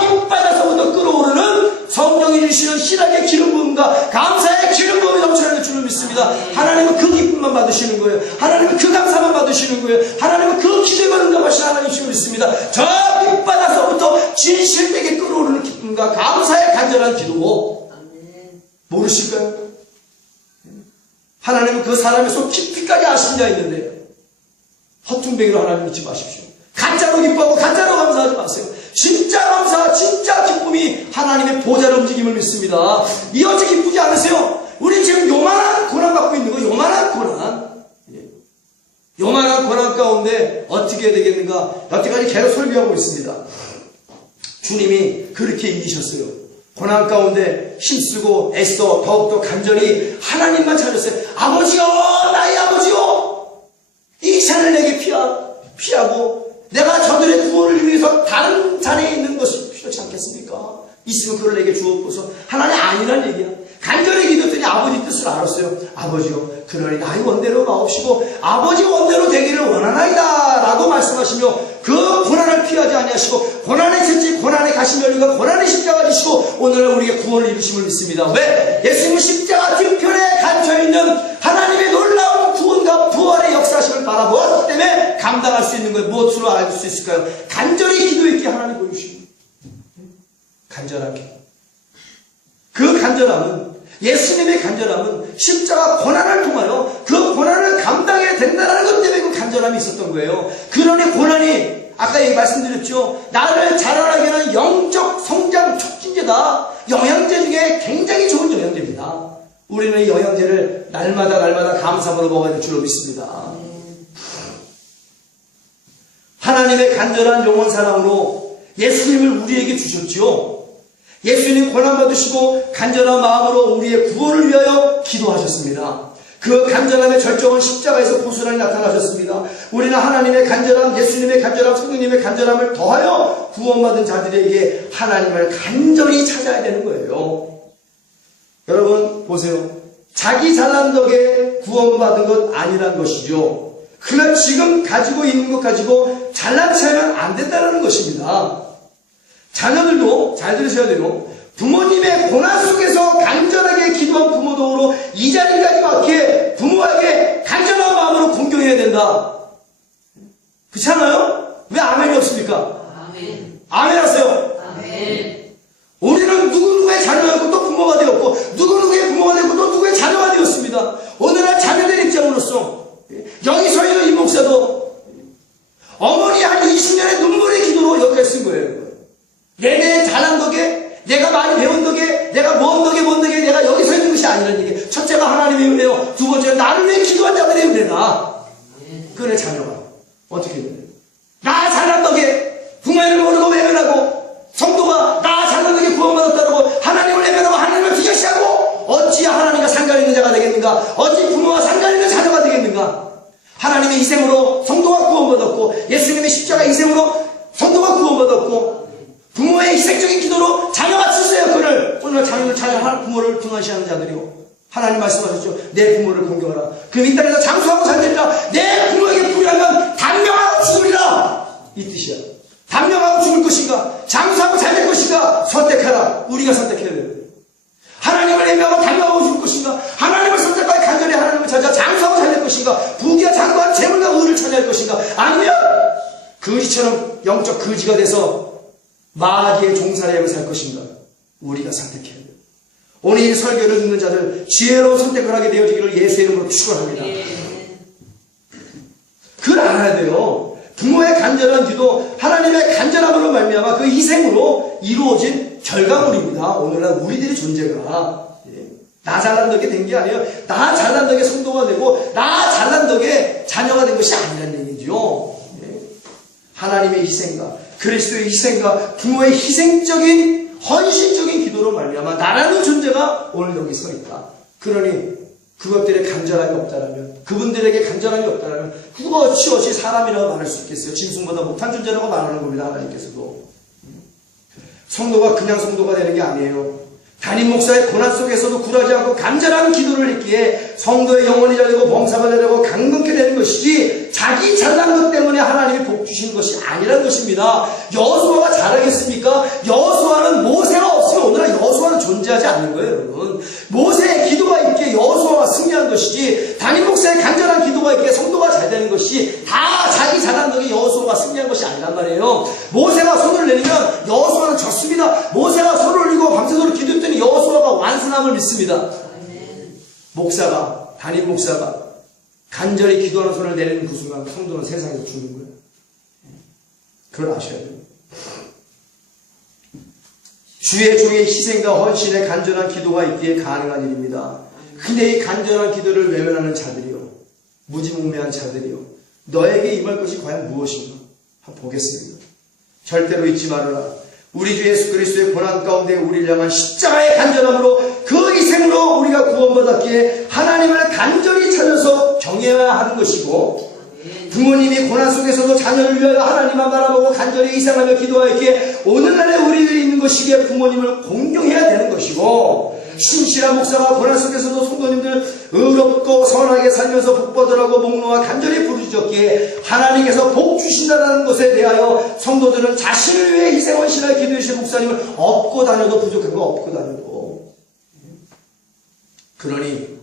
밑바닥에서부터 끌어오르는 성령이 주시는 신학의 기름 부음과 감사의 기름 부음이 넘쳐나는 줄을 믿습니다. 하나님은 그 기쁨만 받으시는 거예요. 하나님은 그 감사만 받으시는 거예요. 하나님은 그 기적을 응답하시는 하나님이심을 믿습니다. 저 밑바닥에서부터 진실되게 끌어오르는 기쁨과 감사의 간절한 기도 모르실까요? 하나님은 그 사람의 속 깊이까지 아시는 자 있는데 허퉁뱅이로 하나님 믿지 마십시오. 가짜로 기뻐하고 가짜로 감사하지 마세요. 진짜 감사, 진짜 기쁨이 하나님의 보좌의 움직임을 믿습니다. 이 어찌 기쁘지 않으세요? 우리 지금 요만한 고난 갖고 있는 거, 요만한 고난. 요만한 고난 가운데 어떻게 해야 되겠는가? 여태까지 계속 설교하고 있습니다. 주님이 그렇게 이기셨어요. 고난 가운데 힘쓰고 애써 더욱더 간절히 하나님만 찾았어요. 아버지요, 나의 아버지요, 이 잔을 내게 피하고 내가 저들의 구원을 위해서 다른 잔에 있는 것이 필요치 않겠습니까? 있으면 그걸 내게 주옵소서. 하나님 아니란 얘기야. 간절히 기도했더니 아버지 뜻을 알았어요. 아버지요, 그러니 나의 원대로 마옵시고 아버지 원대로 되기를 원하나이다 라고 말씀하시며 그 고난을 피하지 아니하시고 고난의 채찍, 고난의 가시면류가 고난의 십자가 지시고 오늘은 우리에게 구원을 이루심을 믿습니다. 왜? 예수님은 십자가 뒤편에 갇혀있는 하나님의 놀라운 구원과 부활의 역사심을 바라보았기 때문에 감당할 수 있는 것 무엇으로 알 수 있을까요? 간절히 기도했기에 하나님 보여주시고 간절하게. 그 간절함은, 예수님의 간절함은 십자가 고난을 통하여 그 고난을 감당해야 된다는 것 때문에 그 간절함이 있었던 거예요. 그러니 고난이 아까 말씀드렸죠. 나를 자라나게 하는 영적 성장 촉진제다. 영양제 중에 굉장히 좋은 영양제입니다. 우리는 이 영양제를 날마다 감사함으로 먹어야 될 줄로 믿습니다. 하나님의 간절한 영원 사랑으로 예수님을 우리에게 주셨지요. 예수님 고난받으시고 간절한 마음으로 우리의 구원을 위하여 기도하셨습니다. 그 간절함의 절정은 십자가에서 고스란히 나타나셨습니다. 우리는 하나님의 간절함, 예수님의 간절함, 성령님의 간절함을 더하여 구원받은 자들에게 하나님을 간절히 찾아야 되는 거예요. 여러분 보세요. 자기 잘난 덕에 구원받은 것 아니란 것이죠. 그러나 지금 가지고 있는 것 가지고 잘난 체하면 안 된다는 것입니다. 자녀들도 잘 들으셔야 돼요. 부모님의 고난 속에서 간절하게 기도한 부모도로 이 자리까지 왔기에 부모에게 간절한 마음으로 공경해야 된다. 그렇지 않아요? 왜 아멘이 없습니까? 아멘. 아멘 하세요. 아멘. 우리는 누구누구의 자녀였고 또 부모가 되었고 누구누구의 부모가 되었고 또 누구의 자녀가 되었습니다. 오늘날 자녀들 입장으로서 여기 서 있는 이 목사도 어머니 한 20년의 눈물의 기도로 여기에 쓴 거예요. 내내 잘난 덕에, 내가 많이 배운 덕에, 내가 뭔 덕에 내가 여기 서 있는 것이 아니라는 얘기. 첫째가 하나님의 은혜요. 두 번째는 나를 위해 기도한 자들의 은혜다. 그래 자녀가 어떻게 해야 돼? 나 잘난 덕에 부모를 모르고 외면하고 성도가 나 잘난 덕에 구원받았다고 하나님을 외면하고 하나님을 비교시하고 어찌 하나님과 상관 있는 자가 되겠는가? 어찌 부모와 상관 있는 자녀가 되겠는가? 하나님의 희생으로 성도가 구원받았고 예수님의 십자가 희생으로 성도가 구원받았고 부모의 희생적인 기도로 자녀가 쓰세요. 그를 오늘 자녀를 찾아 부모를 등한시하는 자들이요. 하나님 말씀하셨죠. 내 부모를 공경하라. 그럼 이 땅에서 장수하고 살리라. 내 부모에게 불의하면 단명하고 죽으리라. 이 뜻이야. 단명하고 죽을 것인가? 장수하고 잘 될 것인가? 선택하라. 우리가 선택해야 돼요. 하나님을 예배하고 단명하고 죽을 것인가? 하나님을 선택하여 간절히 하나님을 찾아 장수하고 잘 될 것인가? 부귀와 장관, 재물과 의를 찾아야 할 것인가? 아니면 거지처럼 영적 거지가 돼서 마귀의 종살이하며 살 것인가? 우리가 선택해야 돼요. 오늘 이 설교를 듣는 자들 지혜로운 선택을 하게 되어지기를 예수의 이름으로 축원합니다. 그걸 알아야 돼요. 부모의 간절한 기도, 하나님의 간절함으로 말미암아 그 희생으로 이루어진 결과물입니다. 오늘날 우리들의 존재가 나 잘난 덕에 된 게 아니에요. 나 잘난 덕에 성도가 되고 나 잘난 덕에 자녀가 된 것이 아니라는 얘기죠. 하나님의 희생과 그리스도의 희생과 부모의 희생적인 헌신적인 기도로 말미암아 나라는 존재가 오늘 여기 서 있다. 그러니 그것들의 간절함이 없다라면, 그분들에게 간절함이 없다라면 그거 어찌 사람이라고 말할 수 있겠어요? 짐승보다 못한 존재라고 말하는 겁니다. 하나님께서도. 성도가 그냥 성도가 되는 게 아니에요. 담임 목사의 고난 속에서도 굴하지 않고 간절한 기도를 했기에 성도의 영혼이 잘되고 범사가 잘되고 강건케 되는 것이지 자기 잘난 것 때문에 하나님이 복 주시는 것이 아니라는 것입니다. 여호수아가 잘하겠습니까? 여호수아는 모세가 없으면 오늘날 여호수아는 존재하지 않는 거예요, 여러분. 모세의 기도가 있기에 여호수아가 승리한 것이지 담임 목사의 간절한 기도가 있기에 성도가 잘 되는 것이 다 자기 잘난 덕에 여호수아가 승리한 것이 아니란 말이에요. 모세가 손을 내리면 여호수아는 졌습니다. 모세가 손을 올리고 밤새도록 기도했더니 여호수아가 완승함을 믿습니다. 목사가, 담임 목사가 간절히 기도하는 손을 내리는 그 순간 성도는 세상에서 죽는 거예요. 그걸 아셔야 돼요. 주의 종의 희생과 헌신의 간절한 기도가 있기에 가능한 일입니다. 근데 이 간절한 기도를 외면하는 자들이요, 무지몽매한 자들이요, 너에게 임할 것이 과연 무엇인가? 한번 보겠습니다. 절대로 잊지 말아라. 우리 주 예수 그리스도의 고난 가운데 우리를 향한 십자가의 간절함으로 그 희생으로 우리가 구원받았기에 하나님을 간절히 찾아서 경외해야 하는 것이고, 부모님이 고난 속에서도 자녀를 위하여 하나님만 바라보고 간절히 희생하며 기도하였기에 오늘날에 우리들이 있는 것이기에 부모님을 공경해야 되는 것이고, 신실한 목사가 고난 속에서도 성도님들 의롭고 선하게 살면서 복받으라고 목놓아 간절히 부르짖었기에 하나님께서 복 주신다는 것에 대하여 성도들은 자신을 위해 희생 헌신할 기도해 주신 목사님을 업고 다녀도 부족한 거 업고 다녀도. 그러니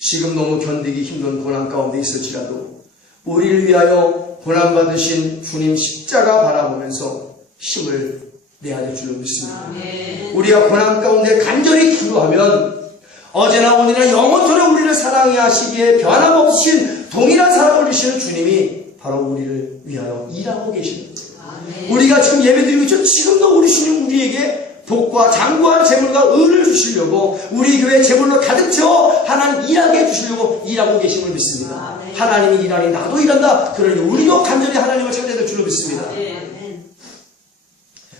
지금 너무 견디기 힘든 고난 가운데 있을지라도 우리를 위하여 고난 받으신 주님 십자가 바라보면서 힘을 내야 될 줄로 믿습니다. 우리가 고난 가운데 간절히 기도하면 어제나 오늘이나 영원토록 우리를 사랑해 하시기에 변함없으신 동일한 사랑을 주시는 주님이 바로 우리를 위하여 일하고 계십니다. 우리가 지금 예배드리고 있죠. 지금도 우리 주님 우리에게 복과 장구한 재물과 의를 주시려고 우리 교회 재물로 가득 채워 하나님 일하게 해주시려고 일하고 계심을 믿습니다. 하나님이 일하니 나도 일한다. 그러니 우리도 간절히 하나님을 찾아야 될 줄로 믿습니다.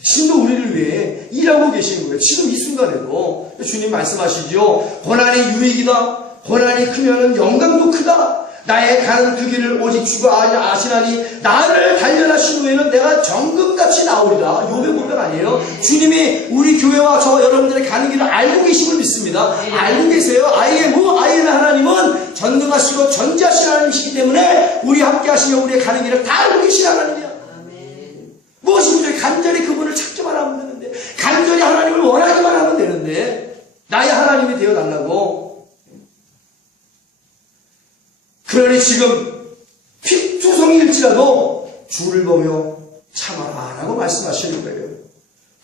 신도 우리를 위해 일하고 계시는 거예요. 지금 이 순간에도 주님 말씀하시죠. 고난이 유익이다. 고난이 크면은 영광도 크다. 나의 가는 그 길을 오직 주가 아시나니 나를 단련하신 후에는 내가 정금같이 나오리라. 욥의 고백 아니에요? 주님이 우리 교회와 저 여러분들의 가는 길을 알고 계심을 믿습니다. 알고 계세요. 아이의 하나님은 전능하시고 전지하신 하나님이시기 때문에 우리 함께 하시며 우리의 가는 길을 다 알고 계신 하나님이야. 무엇이 문제? 간절히 그분을 찾기만 하면 되는데, 간절히 하나님을 원하기만 하면 되는데, 나의 하나님이 되어달라고. 그러니 지금 핏투성일지라도 주를 보며 참아라 라고 말씀하시는 거예요.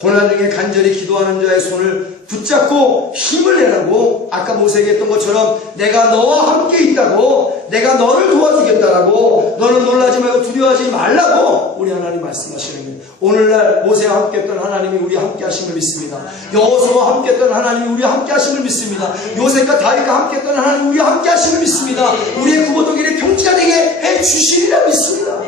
고난 중에 간절히 기도하는 자의 손을 붙잡고 힘을 내라고, 아까 모세에게 했던 것처럼 내가 너와 함께 있다고, 내가 너를 도와주겠다라고, 너는 놀라지 말고 두려워하지 말라고 우리 하나님 말씀하시는 거예요. 오늘날 모세와 함께 했던 하나님이 우리와 함께 하심을 믿습니다. 여호수아와 함께 했던 하나님이 우리와 함께 하심을 믿습니다. 요셉과 다윗과 함께 했던 하나님이 우리와 함께 하심을 믿습니다. 우리의 구고독일의 평지가 되게 해주시리라 믿습니다.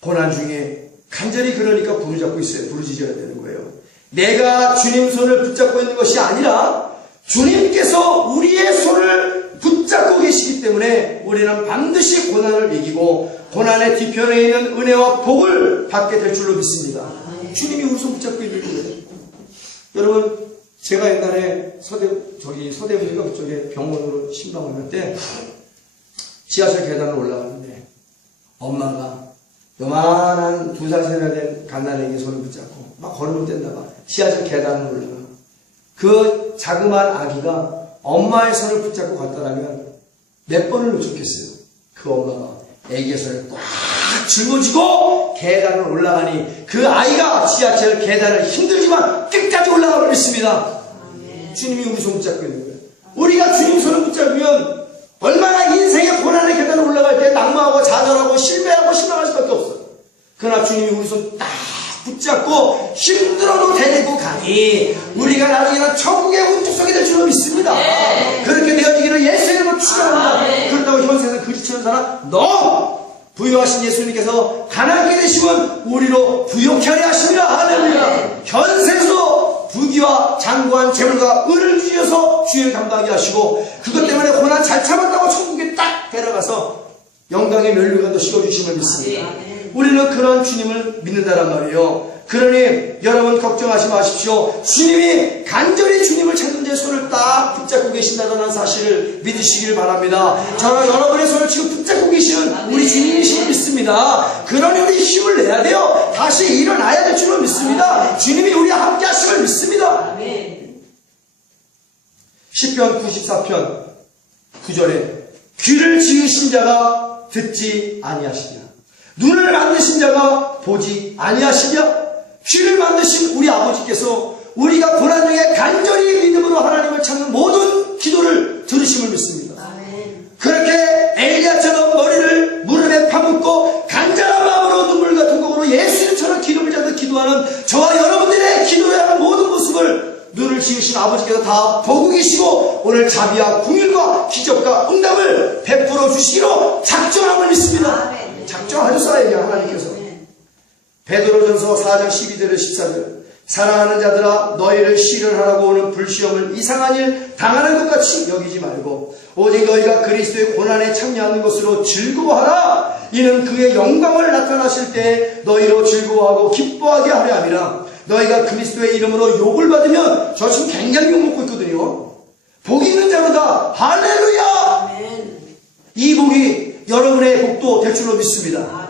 고난 중에 간절히 그러니까 부르짖고 있어요. 부르짖어야 되는 거예요. 내가 주님 손을 붙잡고 있는 것이 아니라 주님께서 우리의 손을 붙잡고 계시기 때문에 우리는 반드시 고난을 이기고 고난의 뒤편에 있는 은혜와 복을 받게 될 줄로 믿습니다. 주님이 우리 손 붙잡고 있는 거예요. 여러분, 제가 옛날에 서대문인가 그쪽에 병원으로 신방을 할 때 지하철 계단을 올라가는데 엄마가 요만한 2살, 3살 된 갓난아기의 손을 붙잡고 막 걸음을 뗐나 봐. 지하철 계단을 올라가. 그 자그마한 아기가 엄마의 손을 붙잡고 갔다라면 몇 번을 놓쳤겠어요. 그 엄마가 아기의 손을 꽉 짊어지고 계단을 올라가니 그 아이가 지하철 계단을 힘들지만 끝까지 올라가 버렸습니다. 주님이 우리 손 붙잡고 있는 거예요. 우리가 주님 손을 붙잡으면 얼마나 인생의 고난의 계단을 올라갈 때 낙마하고 좌절하고 실패하고 실망할 수밖에 없어요. 그러나 주님이 우리 손 딱 붙잡고 힘들어도 데리고 가니 우리가 나중에는 천국의 운주석이 될 줄로 믿습니다. 그렇게 되어지기를 예수의 이름으로 축원합니다. 그렇다고 현세에서 그지치는 사람 너무 부유하신 예수님께서 가난하게 되시면 우리로 부욕케 하려 하십니다. 할렐루야. 현세에서 부귀와 장구한 재물과 을을 주셔서 주의 감당하게 하시고 그것 때문에 고난 잘 참았다고 천국에 딱 데려가서 영광의 면류관도 씌워주심을 믿습니다. 우리는 그런 주님을 믿는다란 말이에요. 그러니 여러분 걱정하지 마십시오. 주님이 간절히 주님을 찾는 데 손을 딱 붙잡고 계신다는 사실을 믿으시길 바랍니다. 저는 여러분의 손을 지금 붙잡고 계시는 우리 주님이심을 믿습니다. 그러니 우리 힘을 내야 돼요. 다시 일어나야 될 줄을 믿습니다. 주님이 우리와 함께 하심을 믿습니다. 시편 94편 9절에 귀를 지으신 자가 듣지 아니하시냐, 눈을 만드신 자가 보지 아니하시냐. 귀를 만드신 우리 아버지께서 우리가 고난 중에 간절히 믿음으로 하나님을 찾는 모든 기도를 들으심을 믿습니다. 그렇게 엘리야처럼 머리를 무릎에 파묻고 간절한 마음으로 눈물 같은 곡으로 예수님처럼 기름을 잡듯 기도하는 저와 여러분들의 기도해야 하는 모든 모습을 눈을 지으신 아버지께서 다 보고 계시고 오늘 자비와 긍휼과 기적과 응답을 베풀어 주시기로 작정함을 믿습니다. 작정하셨어요 하나님께서. 베드로전서 4장 12절에 14절 사랑하는 자들아 너희를 시련하라고 오는 불시험을 이상한 일 당하는 것 같이 여기지 말고 오직 너희가 그리스도의 고난에 참여하는 것으로 즐거워하라. 이는 그의 영광을 나타나실 때 너희로 즐거워하고 기뻐하게 하려 함이라. 너희가 그리스도의 이름으로 욕을 받으면 저 지금 굉장히 욕먹고 있거든요. 복 있는 자로다. 할렐루야. 이 복이 여러분의 복도 될 줄로 믿습니다.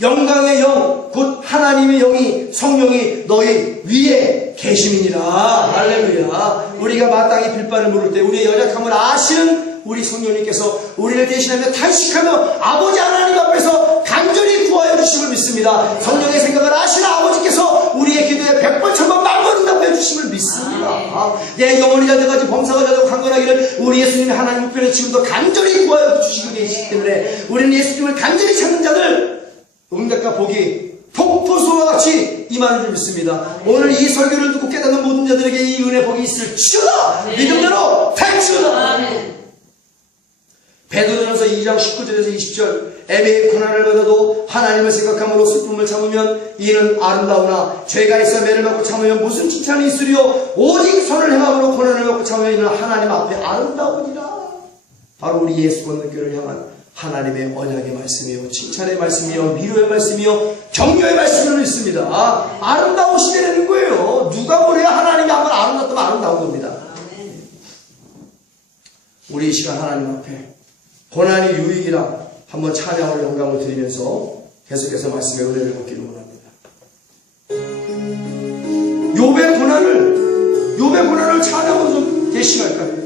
영광의 영, 곧 하나님의 영이, 성령이 너희 위에 계심이니라. 할렐루야. 우리가 마땅히 빌바를 물을 때 우리의 연약함을 아시는 우리 성령님께서 우리를 대신하며 탄식하며 아버지 하나님 앞에서 간절히 구하여 주심을 믿습니다. 성령의 생각을 아시는 아버지께서 우리의 기도에 100번, 1000번, 만번 응답해 주심을 믿습니다. 내 영혼이 잘 돼가지고 범사가 잘 되고 강건하기를 우리 예수님이 하나님 우편에 지금도 간절히 구하여 주시고 계시기 때문에 우리는 예수님을 간절히 찾는 자들 응답과 복이 폭포수와 같이 임하는 줄 믿습니다. 오늘 이 설교를 듣고 깨닫는 모든 자들에게 이 은혜 복이 있을지어다. 믿음대로 될지어다. 베드로전서 2장 19절에서 20절 애매히 고난을 받아도 하나님을 생각함으로 슬픔을 참으면 이는 아름다우나 죄가 있어 매를 받고 참으면 무슨 칭찬이 있으리요. 오직 선을 행함으로 고난을 받고 참으면 이는 하나님 앞에 아름다우니라. 바로 우리 예수 받는 교회를 향한 하나님의 언약의 말씀이요, 칭찬의 말씀이요, 위로의 말씀이요, 격려의 말씀을 믿습니다. 아름다우시다는 거예요. 누가 뭐래야 하나님이 한번 아름답다면 아름다운 겁니다. 우리 이 시간 하나님 앞에 고난이 유익이라 한번 찬양으로 영광을 드리면서 계속해서 말씀의 은혜를 받기를 원합니다. 욥의 고난을 찬양으로 좀 대신할까요?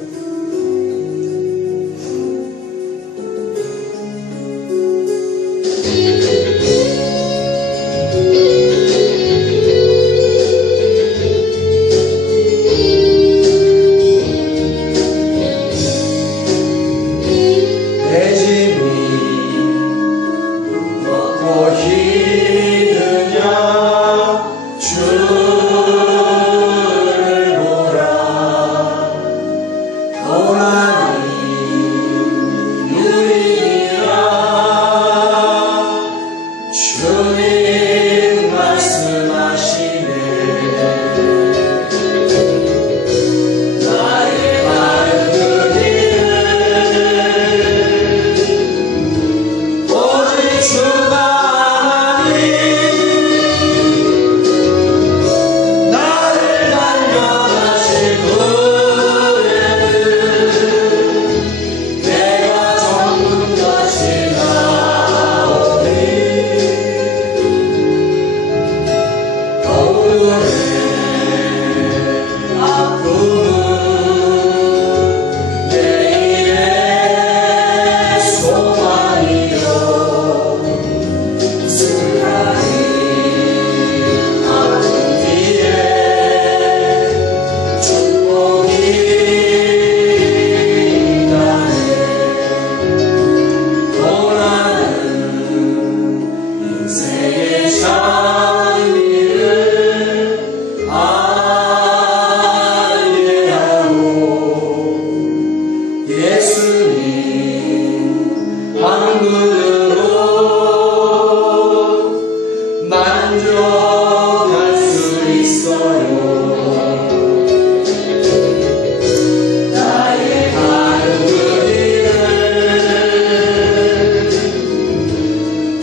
나의 하루를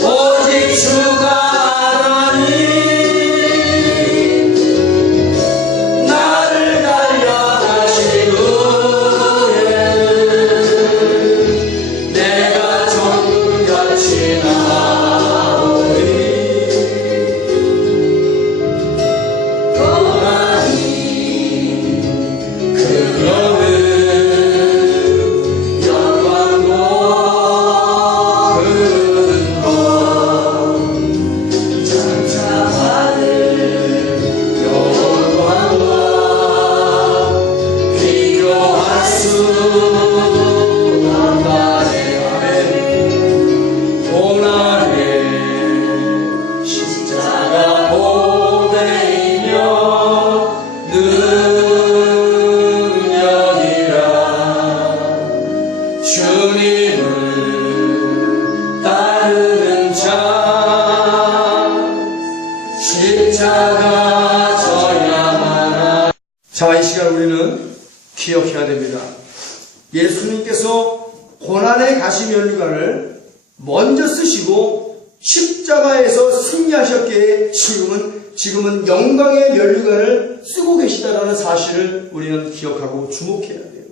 오직 주가 알아니 나를 달려가신 후에 내가 정금같이 나오리. 고난이 그러는 영광도 그는 것 장차하늘 영광과 비교할 수 없다네. 아멘. 고난의 십자가 보배이며 능력이라 주님을 따르는 자 십자가 져야만 하리. 자, 이 시간 우리는 기억해야 됩니다. 예수님께서 고난의 가시 면류관을 먼저 쓰시고 십자가에서 승리하셨기에 지금은 영광의 면류관을 쓰고 계시다라는 사실을 우리는 기억하고 주목해야 돼요.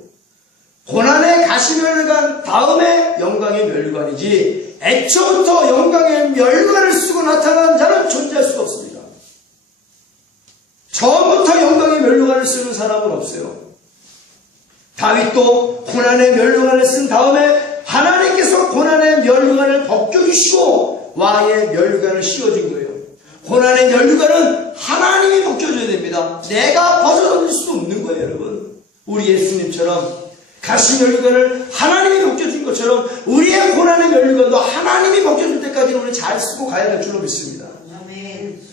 고난의 가시 면류관 다음에 영광의 면류관이지 애초부터 영광의 면류관을 쓰고 나타난 자는 존재할 수가 없습니다. 처음부터 영광의 면류관을 쓰는 사람은 없어요. 다윗도 고난의 면류관을 쓴 다음에 하나님께서 고난의 면류관을 벗겨주시고 왕의 면류관을 씌워준 거예요. 고난의 면류관은 하나님이 벗겨줘야 됩니다. 내가 벗어던질 수 없는 거예요, 여러분. 우리 예수님처럼 가시 면류관을 하나님이 벗겨준 것처럼 우리의 고난의 면류관도 하나님이 벗겨줄 때까지는 우리 잘 쓰고 가야 될 줄로 믿습니다.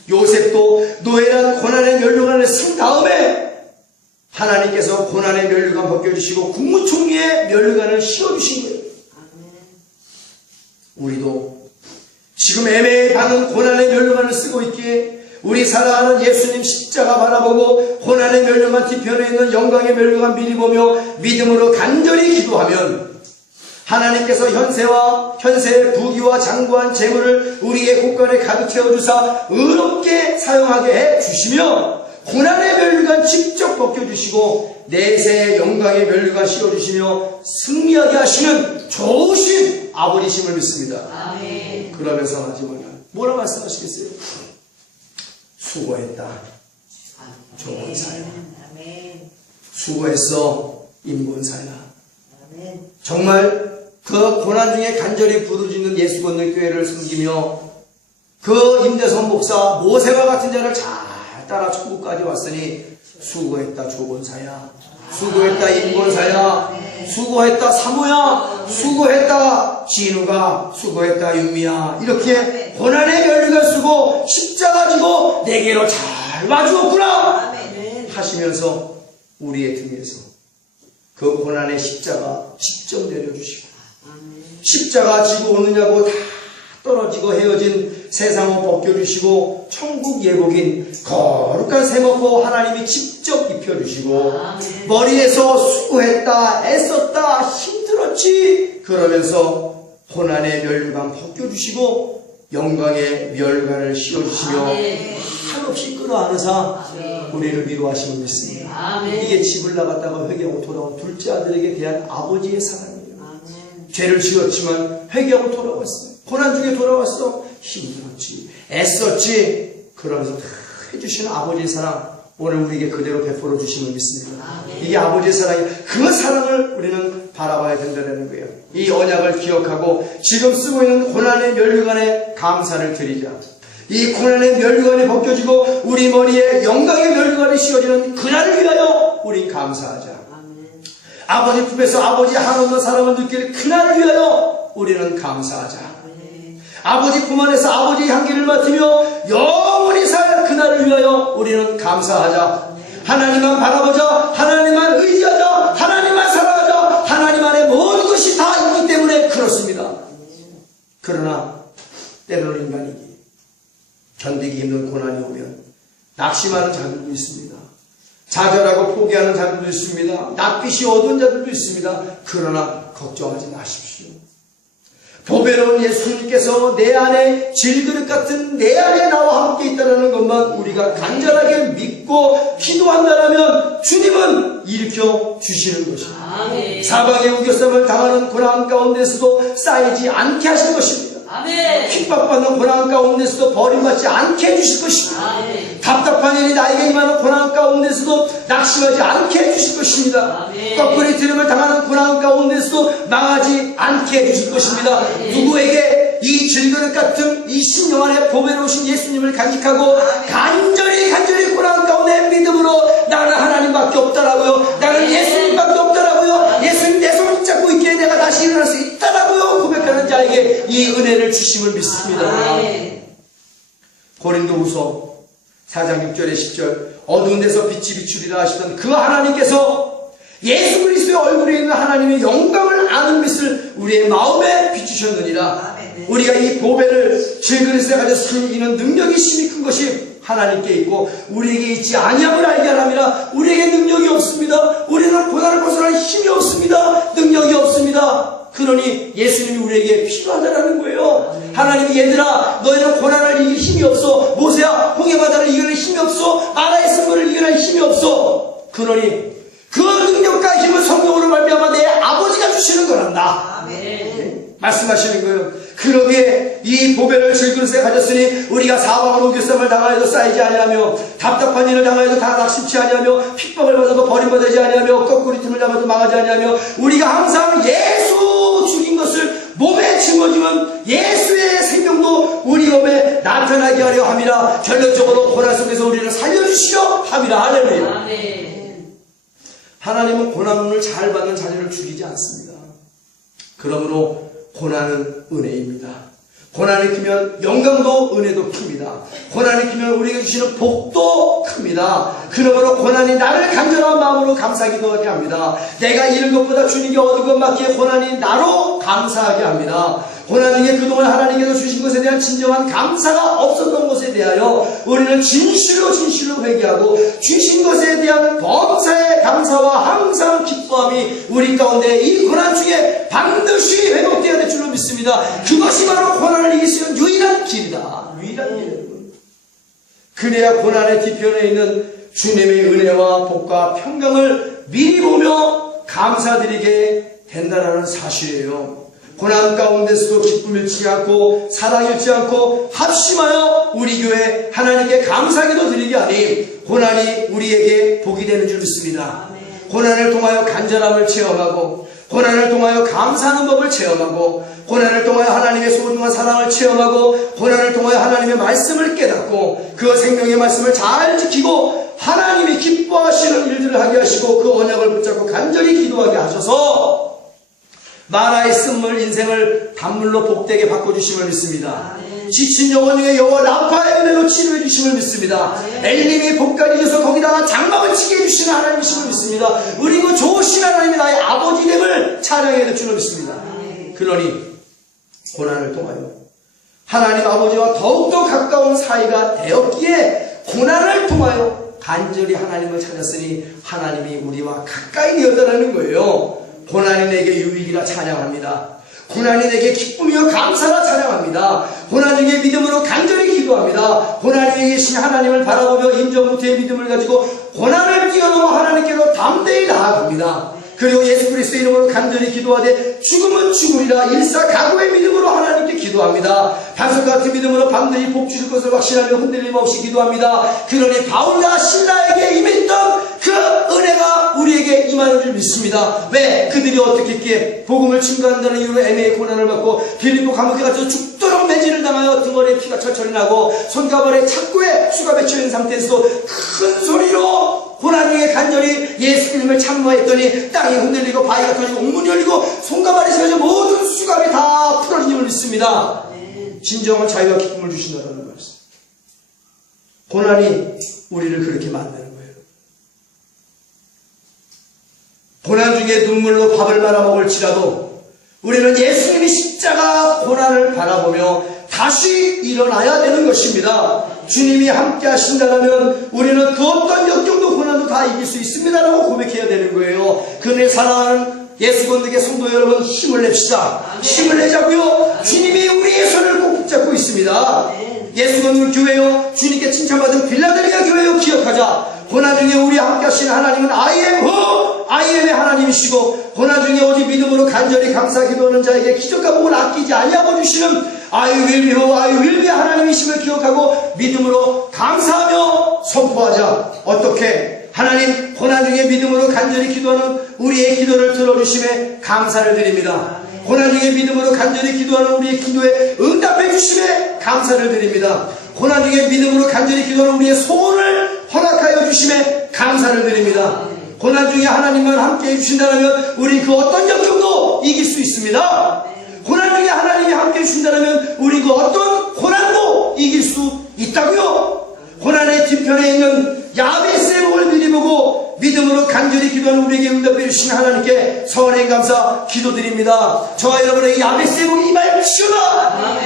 요셉도 노예란 고난의 면류관을 쓴 다음에 하나님께서 고난의 면류관 벗겨주시고 국무총리의 면류관을 씌워주신 거예요. 우리도 지금 애매히 받은 고난의 면류관을 쓰고 있기에 우리 사랑하는 예수님 십자가 바라보고 고난의 면류관 뒤편에 있는 영광의 면류관 미리 보며 믿음으로 간절히 기도하면 하나님께서 현세의 부귀와 장구한 재물을 우리의 곳간에 가득 채워주사 의롭게 사용하게 해주시며 고난의 면류관 직접 벗겨주시고 내세의 영광의 면류관 씌워주시며 승리하게 하시는 좋으신 아버지심을 믿습니다. 아멘. 그러면서 마지막에 뭐라 말씀하시겠어요? 수고했다. 좋은 사야. 아멘. 수고했어. 인본사야. 아멘. 정말 그 고난 중에 간절히 부르짖는 예수건널교회를 섬기며 그 임대선 목사 모세와 같은 자를 잘 따라 천국까지 왔으니 수고했다 조본사야, 수고했다 인본사야, 수고했다 사모야, 수고했다 진우가, 수고했다 윤미야. 이렇게 고난의 면류관 쓰고 십자가 지고 내게로 잘 와주었구나 하시면서 우리의 등에서 그 고난의 십자가 직접 내려주시고 십자가 지고 오느냐고 다 떨어지고 헤어진 세상을 벗겨주시고 천국 예복인 거룩한 세마포 하나님이 직접 입혀주시고 머리에서 수고했다 애썼다 힘들었지 그러면서 고난의 면류관 벗겨주시고 영광의 면류관을 씌워주시며 한없이 끌어안으사 우리를 위로하심을 믿습니다. 이게 집을 나갔다가 회개하고 돌아온 둘째 아들에게 대한 아버지의 사랑이에요. 죄를 지었지만 회개하고 돌아왔어요. 고난 중에 돌아왔어. 힘들었지 애썼지 그러면서 다 해주시는 아버지의 사랑 오늘 우리에게 그대로 베풀어 주심을 믿습니다. 이게 아버지의 사랑이 그 사랑을 우리는 바라봐야 된다는 거예요. 이 언약을 기억하고 지금 쓰고 있는 고난의 면류관에 감사를 드리자. 이 고난의 면류관이 벗겨지고 우리 머리에 영광의 면류관이 씌워지는 그날을 위하여 우리 감사하자. 아버지 품에서 아버지 한없는 사랑을 느낄 그날을 위하여 우리는 감사하자. 아버지 품 안에서 아버지의 향기를 맡으며 영원히 살 그날을 위하여 우리는 감사하자. 하나님만 바라보자. 하나님만 의지하자. 하나님만 사랑하자. 하나님 안에 모든 것이 다 있기 때문에 그렇습니다. 그러나 때로는 인간이 견디기 힘든 고난이 오면 낙심하는 자들도 있습니다. 좌절하고 포기하는 자들도 있습니다. 낯빛이 어두운 자들도 있습니다. 그러나 걱정하지 마십시오. 보배로운 예수님께서 내 안에 질그릇 같은 내 안에 나와 함께 있다는 것만 우리가 간절하게 믿고 기도한다면 주님은 일으켜 주시는 것입니다. 아멘. 사방에 우겨쌈을 당하는 고난 가운데서도 쌓이지 않게 하실 것입니다. 아멘. 핍박받는 고난 가운데서도 버림받지 않게 해주실 것입니다. 아멘. 답답한 일이 나에게 임하는 고난 가운데서도 낙심하지 않게 해주실 것입니다. 아멘. 거꾸리 트림을 당하는 고난 가운데서도 망하지 않게 해주실 것입니다. 아멘. 누구에게 이 질그릇 같은 이 신령 안에 보배로우신 예수님을 간직하고 간절히 고난 가운데 믿음으로 나는 하나님밖에 없다라고요, 나는 예수님밖에 없다라고요, 예수님 내 손 잡고 있기에 내가 다시 일어날 수 있다라고요 고백하는 자에게 이 은혜를 주심을 믿습니다. 아멘. 고린도후서 4장 6절에 10절 어두운 데서 빛이 비추리라 하시던 그 하나님께서 예수 그리스도의 얼굴에 있는 하나님의 영광을 아는 빛을 우리의 마음에 비추셨느니라. 아멘. 우리가 이 보배를 질그릇에 가져 섬기는 능력이 심히 큰 것이 하나님께 있고 우리에게 있지 아니함을 알게 하랍니다. 우리에게 능력이 없습니다. 우리는 고난을 벗어날 힘이 없습니다. 능력이 없습니다. 그러니 예수님이 우리에게 필요하다는 거예요. 하나님이 얘들아 너희는 고난을 이길 힘이 없어. 모세야 홍해바다를 이겨낼 힘이 없어. 마라의 승부를 이겨낼 힘이 없어. 그러니 그 능력과 힘을 성령으로 말미암아 내 아버지가 주시는 거란다. 아멘. 말씀하시는 거예요. 그러기에 이 보배를 질그릇에 가졌으니 우리가 사방으로 우겨쌈을 당하여도 쌓이지 아니하며 답답한 일을 당하여도 다 낙심치 아니하며 핍박을 받아도 버림받지 아니하며 거꾸리 틈을 잡아도 망하지 아니하며 우리가 항상 예수 죽인 것을 몸에 짊어지면 예수의 생명도 우리 몸에 나타나게 하려 함이라. 결론적으로 고난 속에서 우리를 살려주시려 함이라. 할렐루야. 아멘. 하나님은 고난을 잘 받는 자녀를 죽이지 않습니다. 그러므로 고난은 은혜입니다. 고난이 크면 영광도 은혜도 큽니다. 고난이 크면 우리에게 주시는 복도 큽니다. 그러므로 고난이 나를 간절한 마음으로 감사기도하게 합니다. 내가 잃은 것보다 주님께 얻은 것만큼 고난이 나로 감사하게 합니다. 고난 중에 그동안 하나님께서 주신 것에 대한 진정한 감사가 없었던 것에 대하여 우리는 진실로 회개하고 주신 것에 대한 범사의 감사와 항상 기뻐함이 우리 가운데 이 고난 중에 반드시 회복되어야 될 줄로 믿습니다. 그것이 바로 고난을 이길 수 있는 유일한 길이다. 유일한 길이에요. 그래야 고난의 뒤편에 있는 주님의 은혜와 복과 평강을 미리 보며 감사드리게 된다는 사실이에요. 고난 가운데서도 기쁨 잃지 않고 사랑 잃지 않고 합심하여 우리 교회 하나님께 감사기도 드리게 하니 고난이 우리에게 복이 되는 줄 믿습니다. 고난을 통하여 간절함을 체험하고 고난을 통하여 감사하는 법을 체험하고 고난을 통하여 하나님의 소중한 사랑을 체험하고 고난을 통하여 하나님의 말씀을 깨닫고 그 생명의 말씀을 잘 지키고 하나님이 기뻐하시는 일들을 하게 하시고 그 언약을 붙잡고 간절히 기도하게 하셔서 마라의 쓴물 인생을 단물로 복되게 바꿔주심을 믿습니다. 지친 영혼 중에 여호와 라파의 은혜로 치료해 주심을 믿습니다. 엘림이 복까지 줘서 거기다가 장막을 치게 해주시는 하나님이심을 믿습니다. 우리 그 좋으신 하나님이 나의 아버지됨을 찬양해야 될 줄로 믿습니다. 그러니 고난을 통하여 하나님 아버지와 더욱더 가까운 사이가 되었기에 고난을 통하여 간절히 하나님을 찾았으니 하나님이 우리와 가까이 되었다는 거예요. 고난이 내게 유익이라 찬양합니다. 고난이 내게 기쁨이요 감사라 찬양합니다. 고난 중에 믿음으로 간절히 기도합니다. 고난 위에 계신 하나님을 바라보며 인정무태의 믿음을 가지고 고난을 뛰어넘어 하나님께로 담대히 나아갑니다. 그리고 예수 그리스도의 이름으로 간절히 기도하되 죽음은 죽으리라 일사각오의 믿음으로 하나님께 기도합니다. 단석 같은 믿음으로 반드시 복 주실 것을 확신하며 흔들림 없이 기도합니다. 그러니 바울과 실라에게 임했던 그 은혜가 우리에게 임하는 줄 믿습니다. 왜? 그들이 어떻게 했기에 복음을 증거한다는 이유로 애매의 고난을 받고 빌립보 감옥에 갇혀 죽도록 매질을 당하여 등허리에 피가 철철이 나고 손가발에 착고에 수가 맺혀있는 상태에서도 큰 소리로 고난 중에 간절히 예수님을 참모했더니 땅이 흔들리고 바위가 터지고 옥문이 열리고 손가발이 세워져 모든 수갑이 다 풀어진 줄 믿습니다. 진정한 자유와 기쁨을 주신다는 말씀. 고난이 우리를 그렇게 만드는 거예요. 고난 중에 눈물로 밥을 말아 먹을지라도 우리는 예수님이 십자가 고난을 바라보며 다시 일어나야 되는 것입니다. 주님이 함께 하신다면 우리는 그 어떤 역경도 고난도 다 이길 수 있습니다라고 고백해야 되는 거예요. 그네 사랑하는 예수 건드의 성도 여러분, 힘을 냅시다. 힘을 내자고요. 주님이 우리의 손을 꼭 붙잡고 있습니다. 예수 건드 교회요, 주님께 칭찬받은 빌라델비아 교회요, 기억하자. 고난 중에 우리 함께 하신 하나님은 I am의 하나님이시고, 고난 중에 오직 믿음으로 간절히 감사 기도하는 자에게 기적과 복을 아끼지 아니하고 주시는 I will be 하나님이심을 기억하고 믿음으로 감사하며 선포하자. 어떻게? 하나님, 고난 중에 믿음으로 간절히 기도하는 우리의 기도를 들어주심에 감사를 드립니다. 고난 중에 믿음으로 간절히 기도하는 우리의 기도에 응답해 주심에 감사를 드립니다. 고난 중에 믿음으로 간절히 기도하는 우리의 소원을 허락하여 주심에 감사를 드립니다. 고난 중에 하나님만 함께 해주신다면 우리 그 어떤 역경도 이길 수 있습니다. 고난 중에 하나님이 함께 해주신다면 우리 그 어떤 고난도 이길 수 있다고요. 고난의 뒤편에 있는 야베스의 복을 미리 보고 믿음으로 간절히 기도하는 우리에게 응답해 주신 하나님께 선행 감사 기도드립니다. 저와 여러분의 야베스의 복이 임하옵시오다.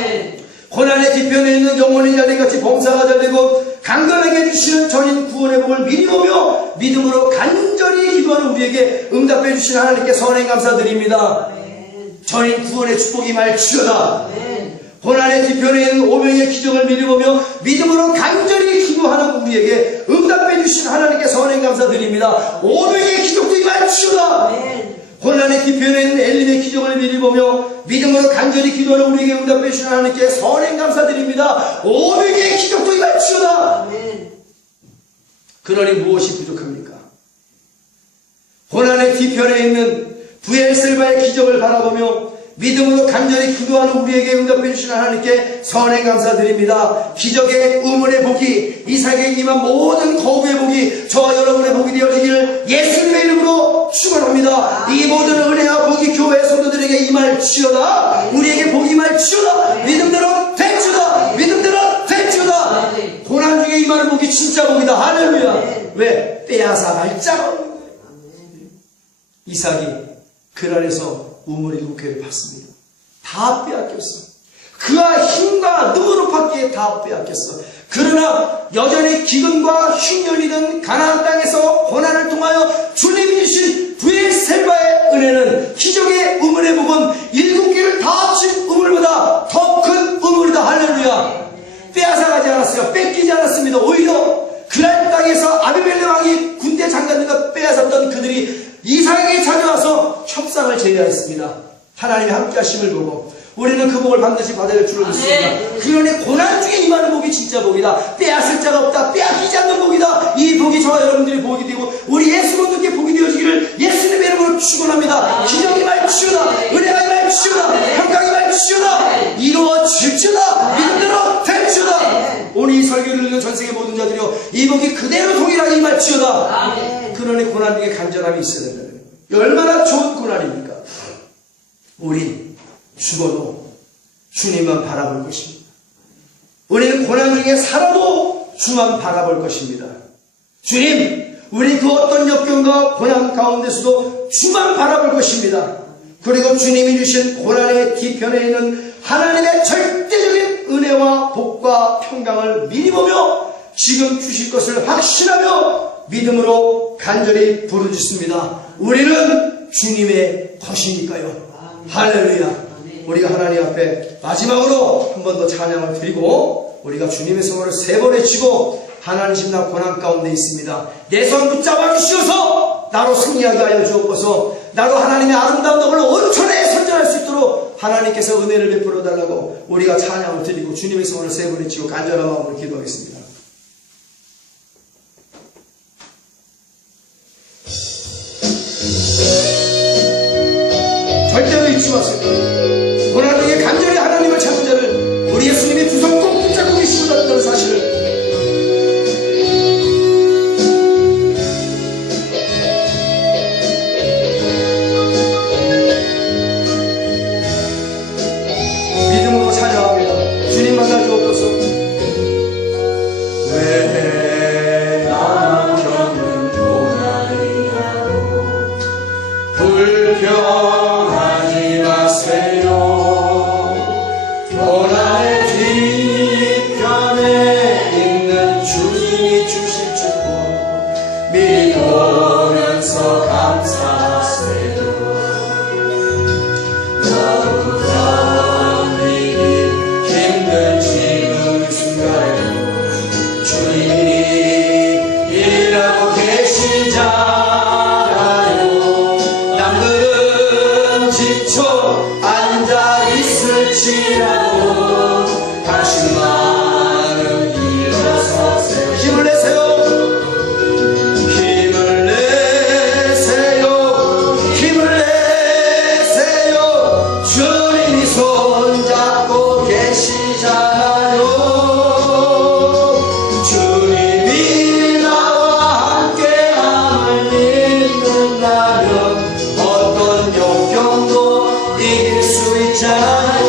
고난의 뒤편에 있는 영혼이 잘된 같이 범사가 잘되고 강건하게 해주시는 전인 구원의 복을 미리 보며 믿음으로 간절히 기도하는 우리에게 응답해 주신 하나님께 선행 감사드립니다. 전인 구원의 축복이 임하옵시오다. 고난의 뒤편에 있는 오병의 기적을 미리 보며 믿음으로 간절히 기도하는 우리에게 응답해 주신 하나님께 선행 감사드립니다. 오병의 기적도 임하옵시오다. 고난의 뒤편에 있는 엘림의 기적을 미리 보며 믿음으로 간절히 기도하는 우리에게 응답해 주신 하나님께 선행 감사드립니다. 오병의 기적도 임하옵시오다. 그러니 무엇이 부족합니까? 고난의 뒤편에 있는 부엘셀바의 기적을 바라보며 믿음으로 간절히 기도하는 우리에게 응답해 주시는 하나님께 선행 감사드립니다. 기적의 의문의 복이, 이삭에게 임한 모든 거부의 복이 저와 여러분의 복이 되어지기를 예수님의 이름으로 축원합니다. 이 모든 은혜와 복이 교회 성도들에게 임할지어다. 우리에게 복이 임할지어다. 믿음대로 될지어다. 믿음대로 될지어다. 고난 중에 임하는 복이 진짜 복이다. 할렐루야. 왜? 빼앗아 갈 자가 없는 거예요. 이삭이 그 안에서 우물의 목회를 받습니다. 다 빼앗겼어. 그와 힘과 능으로 받기에 다 빼앗겼어. 그러나 여전히 기근과 흉년이든 가나안 땅에서 고난을 통하여 주님이 주신 부엘셀바의 은혜는, 기적의 우물의 복은 7개를 다 합친 우물보다 더 큰 우물이다. 할렐루야. 빼앗아가지 않았어요. 뺏기지 않았습니다. 오히려 그날 땅에서 아비멜렉 왕이 군대 장관들과 빼앗았던 그들이 이삭에게 찾아와서 협상을 제의하였습니다. 하나님의 함께 하심을 보고 우리는 그 복을 반드시 받아야 할 줄로 믿습니다. 그러니 고난 중에 임하는 복이 진짜 복이다. 빼앗을 자가 없다. 빼앗기지 않는 복이다. 이 복이 저와 여러분들의 복이 되고 우리 예수 그리스도께 복이 되어지기를 예수님의 이름으로 축원합니다. 기적이 말치우다. 은혜가 말치우다. 평강이 말치우다. 이루어질지어다. 믿음대로 될지어다. 오늘 이 설교를 듣는 전세계 모든 자들이여, 이 복이 그대로 동일하게 임할지어다. 그러니 고난 중에 간절함이 있어야 된다는 거예요. 얼마나 좋은 고난입니까? 우리 죽어도 주님만 바라볼 것입니다. 우리는 고난 중에 살아도 주만 바라볼 것입니다. 주님, 우리 그 어떤 역경과 고난 가운데서도 주만 바라볼 것입니다. 그리고 주님이 주신 고난의 뒤편에 있는 하나님의 절대적인 은혜와 복과 평강을 미리 보며 지금 주실 것을 확신하며 믿음으로 간절히 부르짖습니다. 우리는 주님의 것이니까요. 할렐루야. 우리가 하나님 앞에 마지막으로 한 번 더 찬양을 드리고 우리가 주님의 성호를 3번 외치고, 하나님 나 고난 가운데 있습니다. 내 손 붙잡아 주시어서 나로 승리하게 하여 주옵소서. 나로 하나님의 아름다운 덕을 온천에 선전할 수 있도록 하나님께서 은혜를 베풀어 달라고 우리가 찬양을 드리고 주님의 성호를 3번 외치고 간절한 마음으로 기도하겠습니다. 절대로 잊지 마세요. 고난 중에 간절히 하나님을 찾는 자를 우리 예수님이 두 손 꼭 붙잡고 계시다는 사실을 믿음으로 찬양합니다. 주님 만나 주옵소서. 왜 나만 겪는 고난이라고 불평하지 마세요. 고난의 뒤편에 들으면서 감사하세요. 너무나 믿기 힘든 지금 이 순간에 주님이 일하고 계시잖아요. 남들은 지쳐 앉아 있을지라도 당신만은 일어서세요. 힘을 내세요. 힘을 내세요. 힘을 내세요. 주님이 손잡고 계시잖아요. 주님이 나와 함께함을 믿는다면 어떤 역경도 이길 수 있잖아요.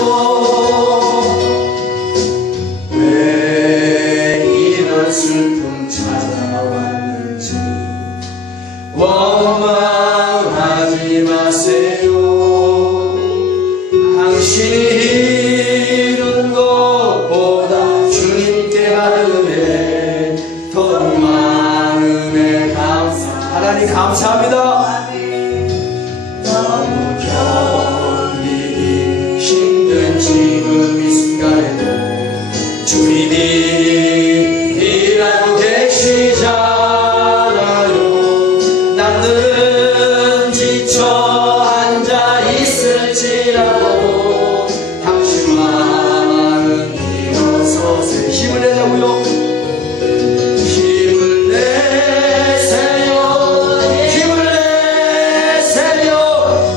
왜 이런 슬픔 찾아왔는지 원망하지 마세요. 당신이 이룬 것보다 주님께 받은 은혜 더 많은 은혜 감사. 하나님 감사합니다. 너무 견디기 힘든 지금 이 순간에도 주님이 일하고 계시잖아요. 남들은 지쳐 앉아 있을지라도 당신만은 일어서세요. 힘을 내자고요. 힘을 내세요. 힘을 내세요.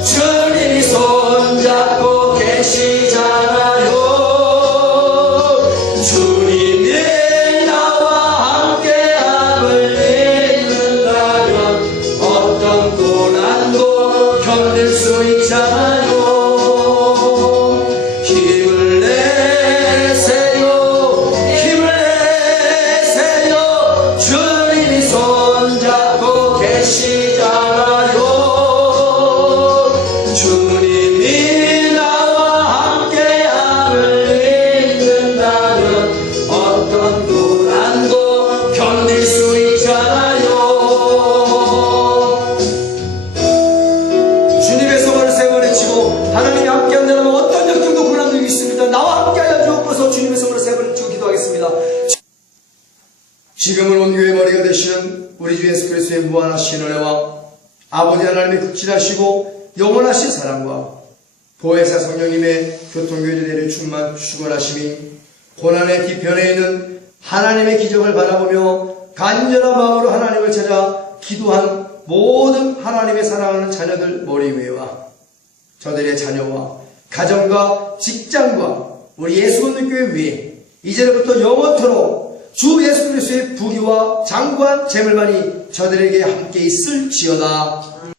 주님이 손잡고 계시잖아요. 주님이 나와 함께함을 믿는다면 어떤 고난도 견딜 수 있잖아요. 힘을 내세요. 힘을 내세요. 주님이 손잡고 계시잖아요. 주님이 나와 함께함을 믿는다면 어떤 고난도 견딜 수 있잖아요. 주님의 성화를 세번에 치고 하나님이 함께 한다면 어떤 역경도 고난도 있습니다. 나와 함께하여 주옵소서. 주님의 성화를 세번에 치고 기도하겠습니다. 지금은 온 교회 머리가 되시는 우리 주 예수 그리스도의 무한하신 은혜와 아버지 하나님의 극진하시고 영원하신 사랑과 보혜사 성령님의 교통교제대를 충만 축원하심이 고난의 뒤편에 있는 하나님의 기적을 바라보며 간절한 마음으로 하나님을 찾아 기도한 모든 하나님의 사랑하는 자녀들 머리 위에와 저들의 자녀와 가정과 직장과 우리 예수 믿는 교회 위에 이제부터 영원토록 주 예수 그리스도의 부귀와 장구한 재물만이 저들에게 함께 있을지어다.